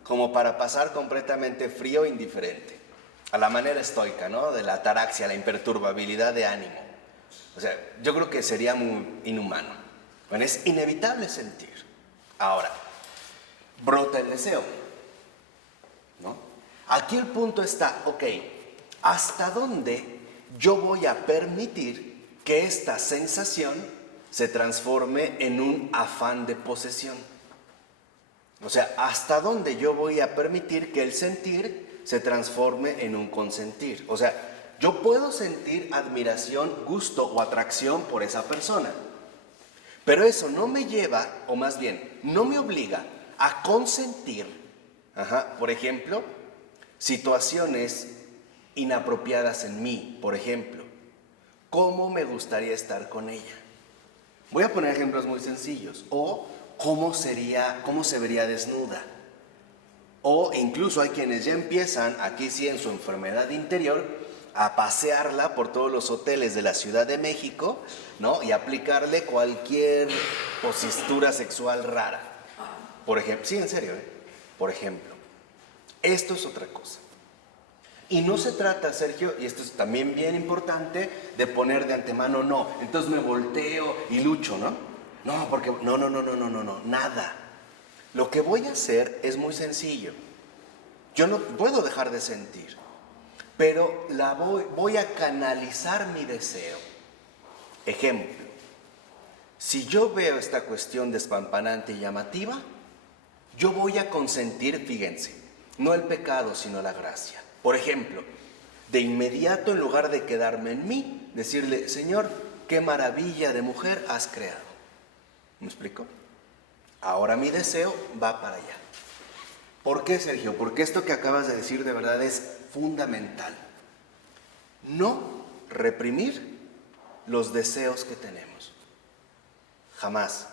como para pasar completamente frío e indiferente. A la manera estoica, ¿no? De la ataraxia, la imperturbabilidad de ánimo. O sea, yo creo que sería muy inhumano. Bueno, es inevitable sentir. Ahora, brota el deseo, ¿no? Aquí el punto está, ok, ¿hasta dónde yo voy a permitir que esta sensación se transforme en un afán de posesión? O sea, ¿hasta dónde yo voy a permitir que el sentir se transforme en un consentir? O sea, yo puedo sentir admiración, gusto o atracción por esa persona, pero eso no me lleva, o más bien, no me obliga a consentir, por ejemplo, situaciones inapropiadas en mí. Por ejemplo, ¿cómo me gustaría estar con ella? Voy a poner ejemplos muy sencillos. O cómo se vería desnuda. O incluso hay quienes ya empiezan, aquí sí en su enfermedad interior, a pasearla por todos los hoteles de la Ciudad de México, ¿no? Y aplicarle cualquier postura sexual rara. Por ejemplo, sí, en serio, Por ejemplo, esto es otra cosa. Y no se trata, Sergio, y esto es también bien importante, de poner de antemano no. Entonces me volteo y lucho, ¿no? No, porque no, nada. Lo que voy a hacer es muy sencillo. Yo no puedo dejar de sentir, pero voy a canalizar mi deseo. Ejemplo, si yo veo esta cuestión despampanante y llamativa, yo voy a consentir, fíjense, no el pecado, sino la gracia. Por ejemplo, de inmediato, en lugar de quedarme en mí, decirle, Señor, qué maravilla de mujer has creado. ¿Me explico? Ahora mi deseo va para allá. ¿Por qué, Sergio? Porque esto que acabas de decir de verdad es fundamental. No reprimir los deseos que tenemos. Jamás.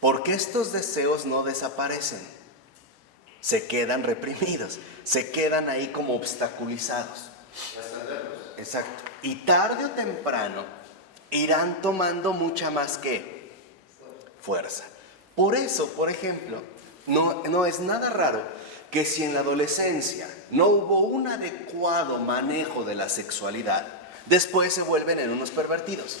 Porque estos deseos no desaparecen. Se quedan reprimidos, se quedan ahí como obstaculizados. Exacto. Y tarde o temprano irán tomando mucha más que fuerza. Por eso, por ejemplo, no es nada raro que si en la adolescencia no hubo un adecuado manejo de la sexualidad, después se vuelven en unos pervertidos.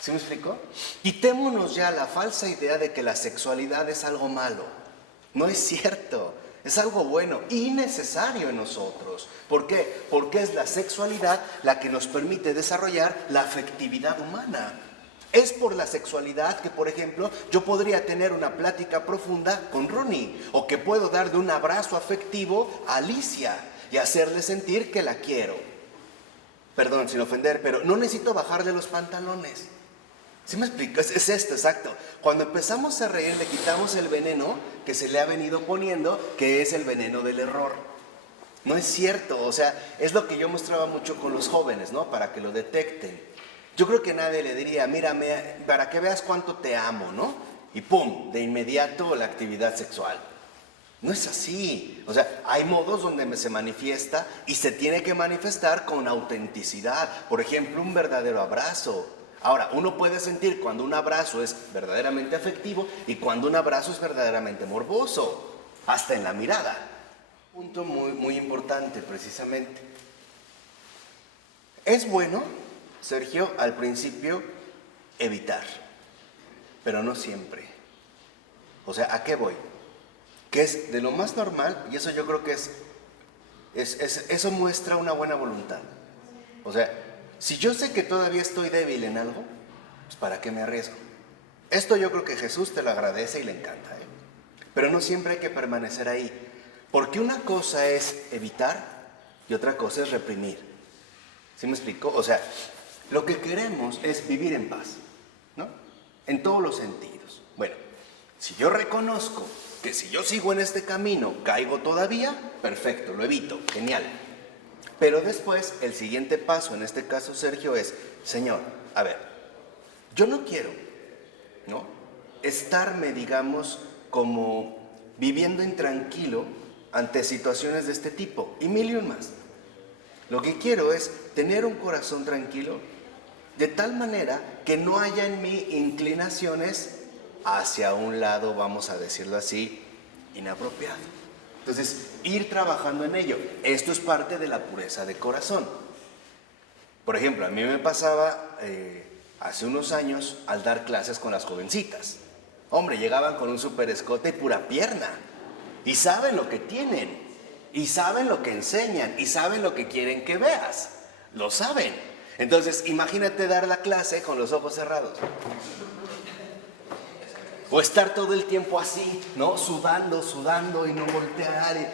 ¿Sí me explico? Quitémonos ya la falsa idea de que la sexualidad es algo malo. No es cierto. Es algo bueno y necesario en nosotros. ¿Por qué? Porque es la sexualidad la que nos permite desarrollar la afectividad humana. Es por la sexualidad que, por ejemplo, yo podría tener una plática profunda con Ronnie, o que puedo darle un abrazo afectivo a Alicia y hacerle sentir que la quiero. Perdón, sin ofender, pero no necesito bajarle los pantalones. ¿Sí me explico? Es esto, exacto. Cuando empezamos a reír, le quitamos el veneno que se le ha venido poniendo, que es el veneno del error. No es cierto, o sea, es lo que yo mostraba mucho con los jóvenes, ¿no? Para que lo detecten. Yo creo que nadie le diría, mírame, para que veas cuánto te amo, ¿no? Y pum, de inmediato la actividad sexual. No es así. O sea, hay modos donde se manifiesta y se tiene que manifestar con autenticidad. Por ejemplo, un verdadero abrazo. Ahora, uno puede sentir cuando un abrazo es verdaderamente afectivo y cuando un abrazo es verdaderamente morboso, hasta en la mirada. Punto muy importante, precisamente. Es bueno, Sergio, al principio, evitar, pero no siempre. O sea, ¿a qué voy? Que es de lo más normal, y eso yo creo que eso muestra una buena voluntad. O sea, si yo sé que todavía estoy débil en algo, pues ¿para qué me arriesgo? Esto yo creo que Jesús te lo agradece y le encanta, ¿eh? Pero no siempre hay que permanecer ahí, porque una cosa es evitar y otra cosa es reprimir. ¿Sí me explico? O sea, lo que queremos es vivir en paz, ¿no? En todos los sentidos. Bueno, si yo reconozco que si yo sigo en este camino caigo todavía, perfecto, lo evito, genial. Pero después, el siguiente paso, en este caso Sergio, es, Señor, a ver, yo no quiero, ¿no?, estarme, digamos, como viviendo intranquilo ante situaciones de este tipo, y mil y un más. Lo que quiero es tener un corazón tranquilo, de tal manera que no haya en mí inclinaciones hacia un lado, vamos a decirlo así, inapropiado. Entonces, ir trabajando en ello. Esto es parte de la pureza de corazón. Por ejemplo, a mí me pasaba hace unos años al dar clases con las jovencitas. Hombre, llegaban con un super escote y pura pierna. Y saben lo que tienen. Y saben lo que enseñan. Y saben lo que quieren que veas. Lo saben. Entonces, imagínate dar la clase con los ojos cerrados. O estar todo el tiempo así, ¿no? Sudando y no voltear.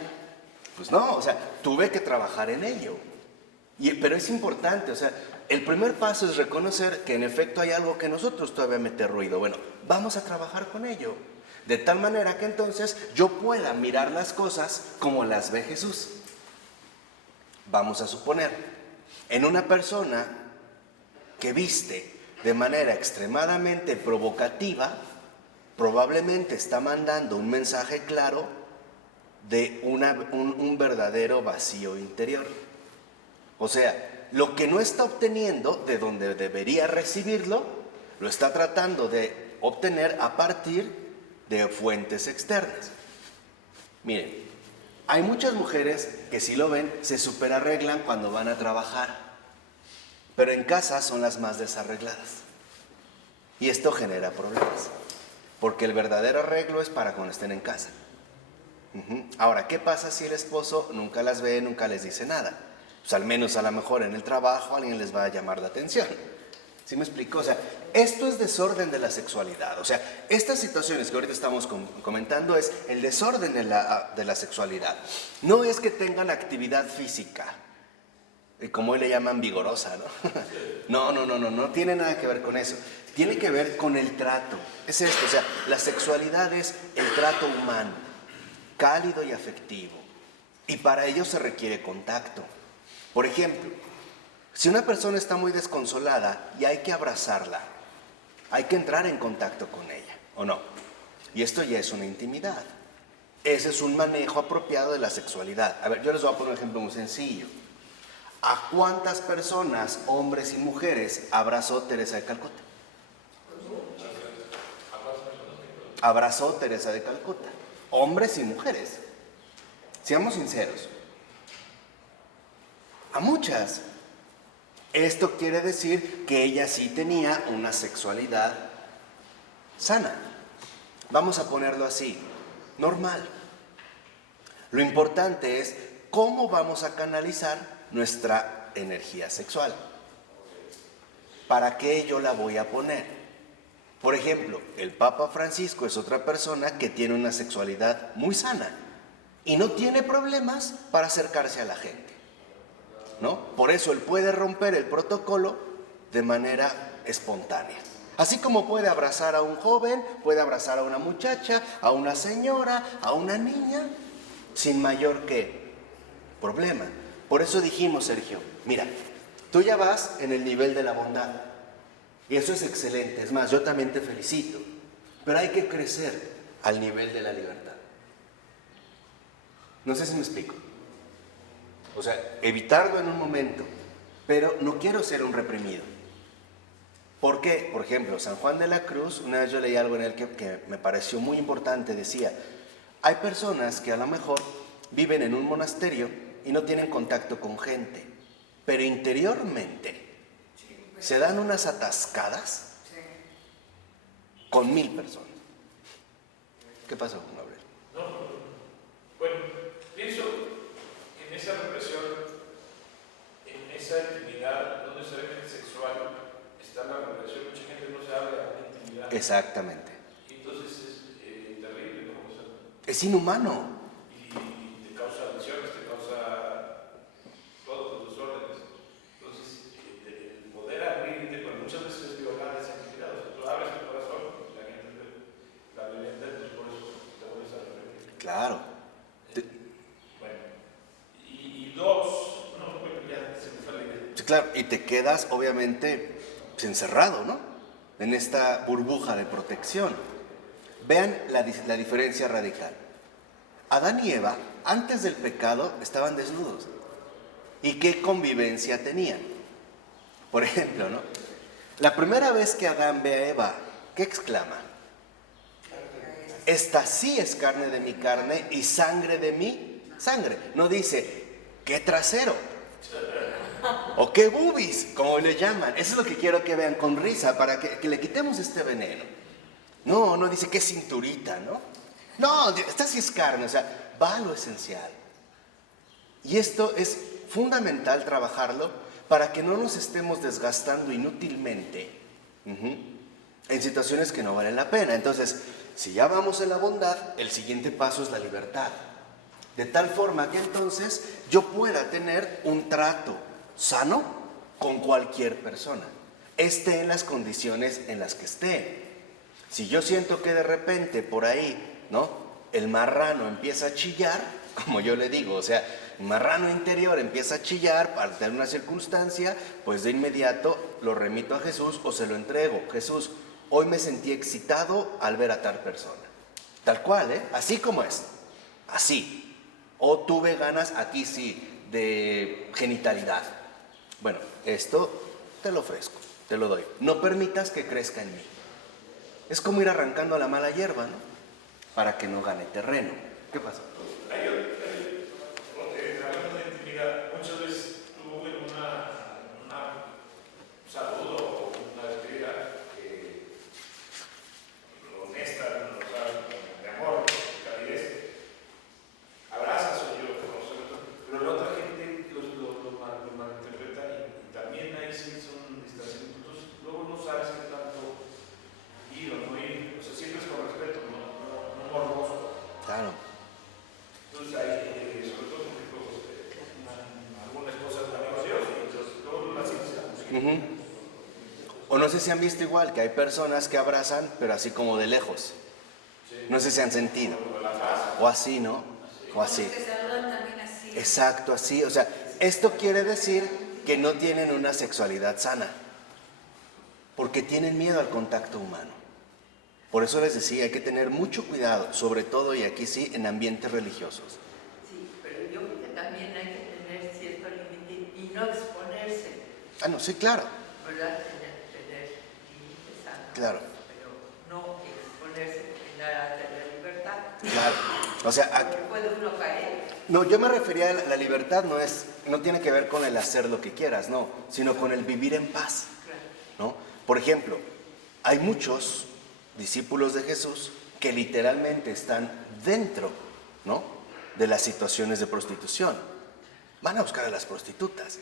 Pues no, o sea, tuve que trabajar en ello. Pero es importante, o sea, el primer paso es reconocer que en efecto hay algo que nosotros todavía mete ruido. Bueno, vamos a trabajar con ello. De tal manera que entonces yo pueda mirar las cosas como las ve Jesús. Vamos a suponer, en una persona que viste de manera extremadamente provocativa, probablemente está mandando un mensaje claro de un verdadero vacío interior. O sea, lo que no está obteniendo de donde debería recibirlo, lo está tratando de obtener a partir de fuentes externas. Miren, hay muchas mujeres que si lo ven, se superarreglan cuando van a trabajar, pero en casa son las más desarregladas. Y esto genera problemas. Porque el verdadero arreglo es para cuando estén en casa. Ahora, ¿qué pasa si el esposo nunca las ve, nunca les dice nada? Pues al menos a lo mejor en el trabajo alguien les va a llamar la atención. ¿Sí me explico? O sea, esto es desorden de la sexualidad. O sea, estas situaciones que ahorita estamos comentando es el desorden de la sexualidad. No es que tengan actividad física, como hoy le llaman vigorosa, ¿no? No tiene nada que ver con eso. Tiene que ver con el trato. Es esto, o sea, la sexualidad es el trato humano, cálido y afectivo. Y para ello se requiere contacto. Por ejemplo, si una persona está muy desconsolada y hay que abrazarla, hay que entrar en contacto con ella, ¿o no? Y esto ya es una intimidad. Ese es un manejo apropiado de la sexualidad. A ver, yo les voy a poner un ejemplo muy sencillo. ¿A cuántas personas, hombres y mujeres, abrazó Teresa de Calcuta? Abrazó Teresa de Calcuta. Hombres y mujeres. Seamos sinceros. A muchas. Esto quiere decir que ella sí tenía una sexualidad sana. Vamos a ponerlo así, normal. Lo importante es cómo vamos a canalizar nuestra energía sexual. ¿Para qué yo la voy a poner? Por ejemplo, el Papa Francisco es otra persona que tiene una sexualidad muy sana y no tiene problemas para acercarse a la gente, ¿no? Por eso él puede romper el protocolo de manera espontánea. Así como puede abrazar a un joven, puede abrazar a una muchacha, a una señora, a una niña, sin mayor ¿qué? Problema. Por eso dijimos, Sergio, mira, tú ya vas en el nivel de la bondad. Y eso es excelente. Es más, yo también te felicito. Pero hay que crecer al nivel de la libertad. No sé si me explico. O sea, evitarlo en un momento, pero no quiero ser un reprimido. ¿Por qué? Por ejemplo, San Juan de la Cruz, una vez yo leí algo en él que me pareció muy importante, decía, hay personas que a lo mejor viven en un monasterio y no tienen contacto con gente, pero interiormente se dan unas atascadas con 1000 personas. ¿Qué pasó con Gabriel? No, bueno, pienso que en esa represión, en esa intimidad, no necesariamente sexual, está la represión. Mucha gente no se habla de la intimidad. Exactamente. Y entonces es terrible, ¿no? O sea, Es inhumano. y te causa adicciones, te causa todos los desórdenes. Entonces, el poder abrirte, pues muchas veces es violar esa intimidad. O sea, tú abres tu corazón, la gente la violenta, entonces por eso te vuelves a repetir. Claro. Bueno, y dos, no, bueno, ya se me fue la idea. Sí, claro. Y te quedas, obviamente, encerrado, ¿no? En esta burbuja de protección. Vean la diferencia radical. Adán y Eva, antes del pecado, estaban desnudos. ¿Y qué convivencia tenían? Por ejemplo, ¿no? La primera vez que Adán ve a Eva, ¿qué exclama? Esta sí es carne de mi carne y sangre de mi sangre. No dice, ¿qué trasero? O qué boobies, como le llaman. Eso es lo que quiero que vean con risa, para que le quitemos este veneno. No dice qué cinturita, ¿no? No, esta sí es carne, o sea, va a lo esencial. Y esto es fundamental trabajarlo para que no nos estemos desgastando inútilmente en situaciones que no valen la pena. Entonces, si ya vamos en la bondad, el siguiente paso es la libertad. De tal forma que entonces yo pueda tener un trato sano con cualquier persona, esté en las condiciones en las que esté. Si yo siento que de repente por ahí, ¿no?, el marrano empieza a chillar, como yo le digo, o sea, el marrano interior empieza a chillar para tener una circunstancia, pues de inmediato lo remito a Jesús o se lo entrego. Jesús, hoy me sentí excitado al ver a tal persona. Tal cual, así como es, así. O tuve ganas, aquí sí, de genitalidad. Bueno, esto te lo ofrezco, te lo doy. No permitas que crezca en mí. Es como ir arrancando la mala hierba, ¿no? Para que no gane terreno. ¿Qué pasa? Hablando de intimidad, muchas veces tú en una saludo o una despedida honesta, o sea, de amor, de calidez, abrazas o yo, pero la otra gente lo malinterpreta y también ahí sí son distanciamientos. Luego no sabes qué tanto ir o no ir, o sea, siempre es con respeto, no morboso. Claro. Entonces hay, sobre todo, por ejemplo, algunas cosas de amigos Dios y otras, luego las ciencias. O no sé si han visto igual, que hay personas que abrazan, pero así como de lejos. No sé si han sentido. O así, ¿no? O así. Los que saludan también así. Exacto, así. O sea, esto quiere decir que no tienen una sexualidad sana. Porque tienen miedo al contacto humano. Por eso les decía, hay que tener mucho cuidado, sobre todo, y aquí sí, en ambientes religiosos. Sí, pero yo creo que también hay que tener cierto límite y no exponerse, Ah, no, sí, claro. ¿verdad? Tener límites sanos. Claro. Pero no exponerse en la de la libertad. Claro. O sea, Porque puede uno caer. no, yo me refería a la libertad, no tiene que ver con el hacer lo que quieras, no, sino con el vivir en paz, Claro. ¿no? Por ejemplo, hay muchos discípulos de Jesús que literalmente están dentro, ¿no?, de las situaciones de prostitución. Van a buscar a las prostitutas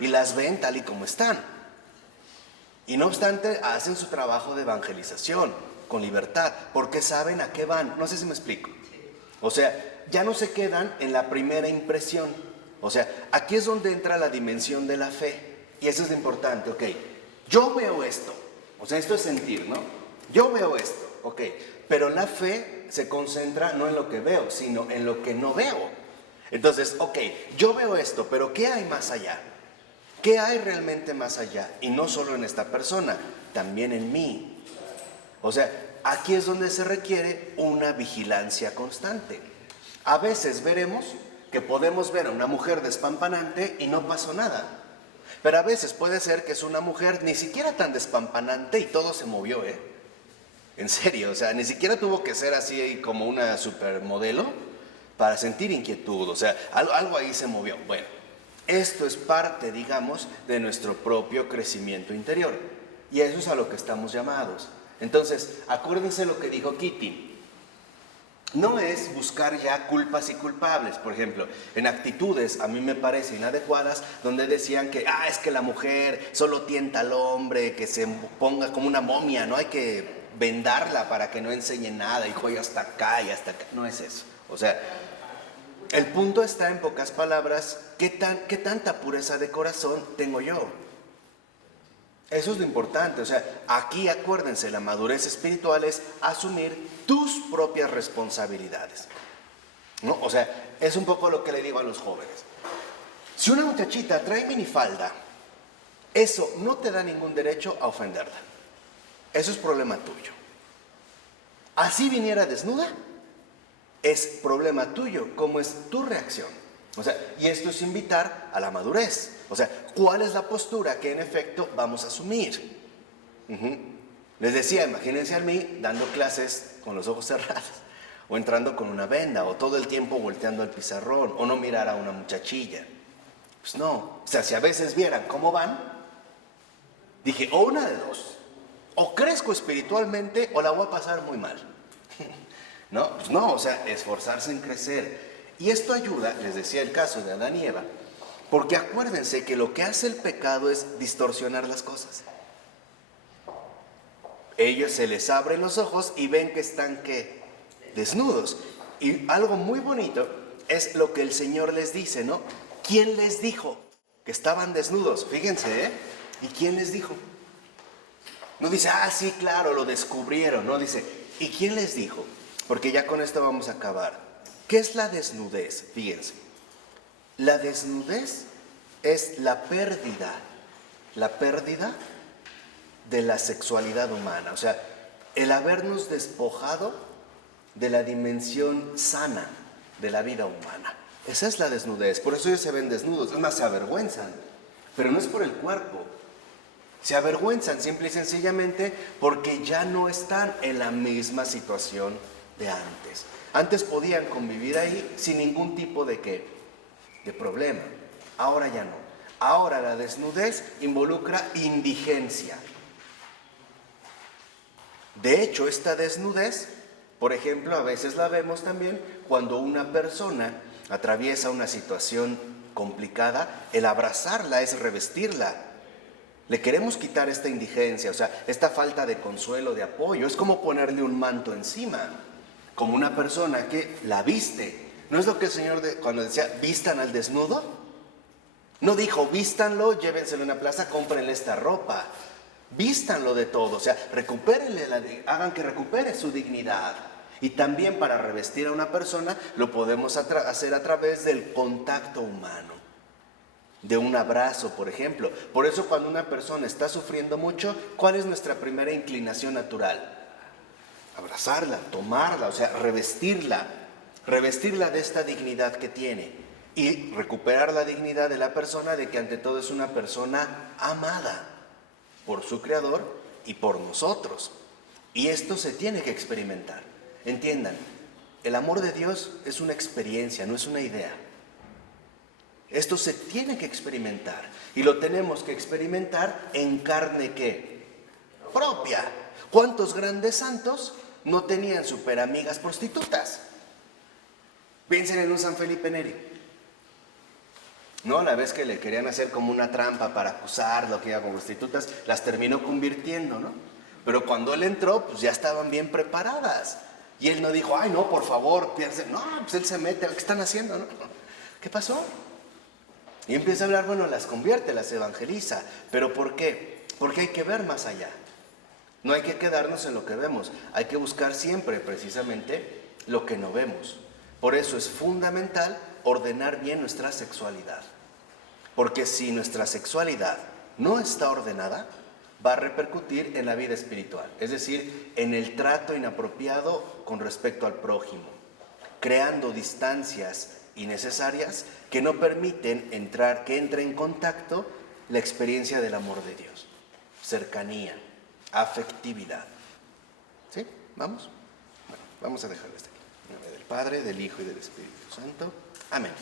y las ven tal y como están. Y no obstante, hacen su trabajo de evangelización con libertad, porque saben a qué van. No sé si me explico. O sea, ya no se quedan en la primera impresión. O sea, aquí es donde entra la dimensión de la fe. Y eso es lo importante, ok. Yo veo esto. O sea, esto es sentir, ¿no? Yo veo esto, ok. Pero la fe se concentra no en lo que veo, sino en lo que no veo. Entonces, ok, yo veo esto, pero ¿qué hay más allá? ¿Qué hay realmente más allá? Y no solo en esta persona, también en mí. O sea, aquí es donde se requiere una vigilancia constante. A veces veremos que podemos ver a una mujer despampanante y no pasó nada. Pero a veces puede ser que es una mujer ni siquiera tan despampanante y todo se movió, ¿eh? En serio, o sea, ni siquiera tuvo que ser así como una supermodelo para sentir inquietud, o sea, algo ahí se movió. Bueno, esto es parte, digamos, de nuestro propio crecimiento interior. Y eso es a lo que estamos llamados. Entonces, acuérdense lo que dijo Kitty. No es buscar ya culpas y culpables. Por ejemplo, en actitudes a mí me parecen inadecuadas, donde decían que, es que la mujer solo tienta al hombre, que se ponga como una momia, no hay que vendarla para que no enseñe nada, y joya hasta acá y hasta acá. No es eso. O sea, el punto está, en pocas palabras, ¿qué tanta pureza de corazón tengo yo? Eso es lo importante. O sea, aquí acuérdense, la madurez espiritual es asumir tus propias responsabilidades, ¿no? O sea, es un poco lo que le digo a los jóvenes. Si una muchachita trae minifalda, eso no te da ningún derecho a ofenderla. Eso es problema tuyo. Así viniera desnuda, es problema tuyo, cómo es tu reacción. O sea, y esto es invitar a la madurez. O sea, ¿cuál es la postura que en efecto vamos a asumir? Les decía, imagínense a mí dando clases con los ojos cerrados, o entrando con una venda, o todo el tiempo volteando al pizarrón, o no mirar a una muchachilla. Pues no. O sea, si a veces vieran cómo van, dije, o una de dos, o crezco espiritualmente o la voy a pasar muy mal. No, pues no, o sea, esforzarse en crecer. Y esto ayuda, les decía el caso de Adán y Eva, porque acuérdense que lo que hace el pecado es distorsionar las cosas. Ellos se les abren los ojos y ven que están, ¿qué? Desnudos. Y algo muy bonito es lo que el Señor les dice, ¿no? ¿Quién les dijo que estaban desnudos? Fíjense, ¿eh? ¿Y quién les dijo? No dice, sí, claro, lo descubrieron. No, dice, ¿y quién les dijo? Porque ya con esto vamos a acabar. ¿Qué es la desnudez? Fíjense. La desnudez es la pérdida de la sexualidad humana. O sea, el habernos despojado de la dimensión sana de la vida humana. Esa es la desnudez. Por eso ellos se ven desnudos. Es más, se avergüenzan. Pero no es por el cuerpo. Se avergüenzan simple y sencillamente porque ya no están en la misma situación de antes. Antes podían convivir ahí sin ningún tipo de ¿qué? De problema. Ahora ya no. Ahora la desnudez involucra indigencia. De hecho, esta desnudez, por ejemplo, a veces la vemos también cuando una persona atraviesa una situación complicada. El abrazarla es revestirla. Le queremos quitar esta indigencia, o sea, esta falta de consuelo, de apoyo. Es como ponerle un manto encima, como una persona que la viste. ¿No es lo que el Señor cuando decía, vistan al desnudo? No dijo, vístanlo, llévenselo a una plaza, cómprenle esta ropa. Vístanlo de todo, o sea, hagan que recupere su dignidad. Y también para revestir a una persona lo podemos hacer a través del contacto humano. De un abrazo, por ejemplo. Por eso cuando una persona está sufriendo mucho, ¿cuál es nuestra primera inclinación natural? Abrazarla, tomarla, o sea, revestirla de esta dignidad que tiene y recuperar la dignidad de la persona de que ante todo es una persona amada por su Creador y por nosotros. Y esto se tiene que experimentar. Entiendan, el amor de Dios es una experiencia, no es una idea. Esto se tiene que experimentar y lo tenemos que experimentar en carne ¿qué? Propia. ¿Cuántos grandes santos no tenían superamigas prostitutas? Piensen en un San Felipe Neri. No, la vez que le querían hacer como una trampa para acusarlo, que iba con prostitutas, las terminó convirtiendo, ¿no? Pero cuando él entró, pues ya estaban bien preparadas. Y él no dijo, ay, no, por favor, piensen. No, pues él se mete, ¿qué están haciendo, no? ¿Qué pasó? Y empieza a hablar, bueno, las convierte, las evangeliza. ¿Pero por qué? Porque hay que ver más allá. No hay que quedarnos en lo que vemos. Hay que buscar siempre, precisamente, lo que no vemos. Por eso es fundamental ordenar bien nuestra sexualidad. Porque si nuestra sexualidad no está ordenada, va a repercutir en la vida espiritual. Es decir, en el trato inapropiado con respecto al prójimo, creando distancias innecesarias que no permiten que entre en contacto la experiencia del amor de Dios. Cercanía, afectividad. ¿Sí? ¿Vamos? Bueno, vamos a dejarlo hasta aquí. En nombre del Padre, del Hijo y del Espíritu Santo. Amén.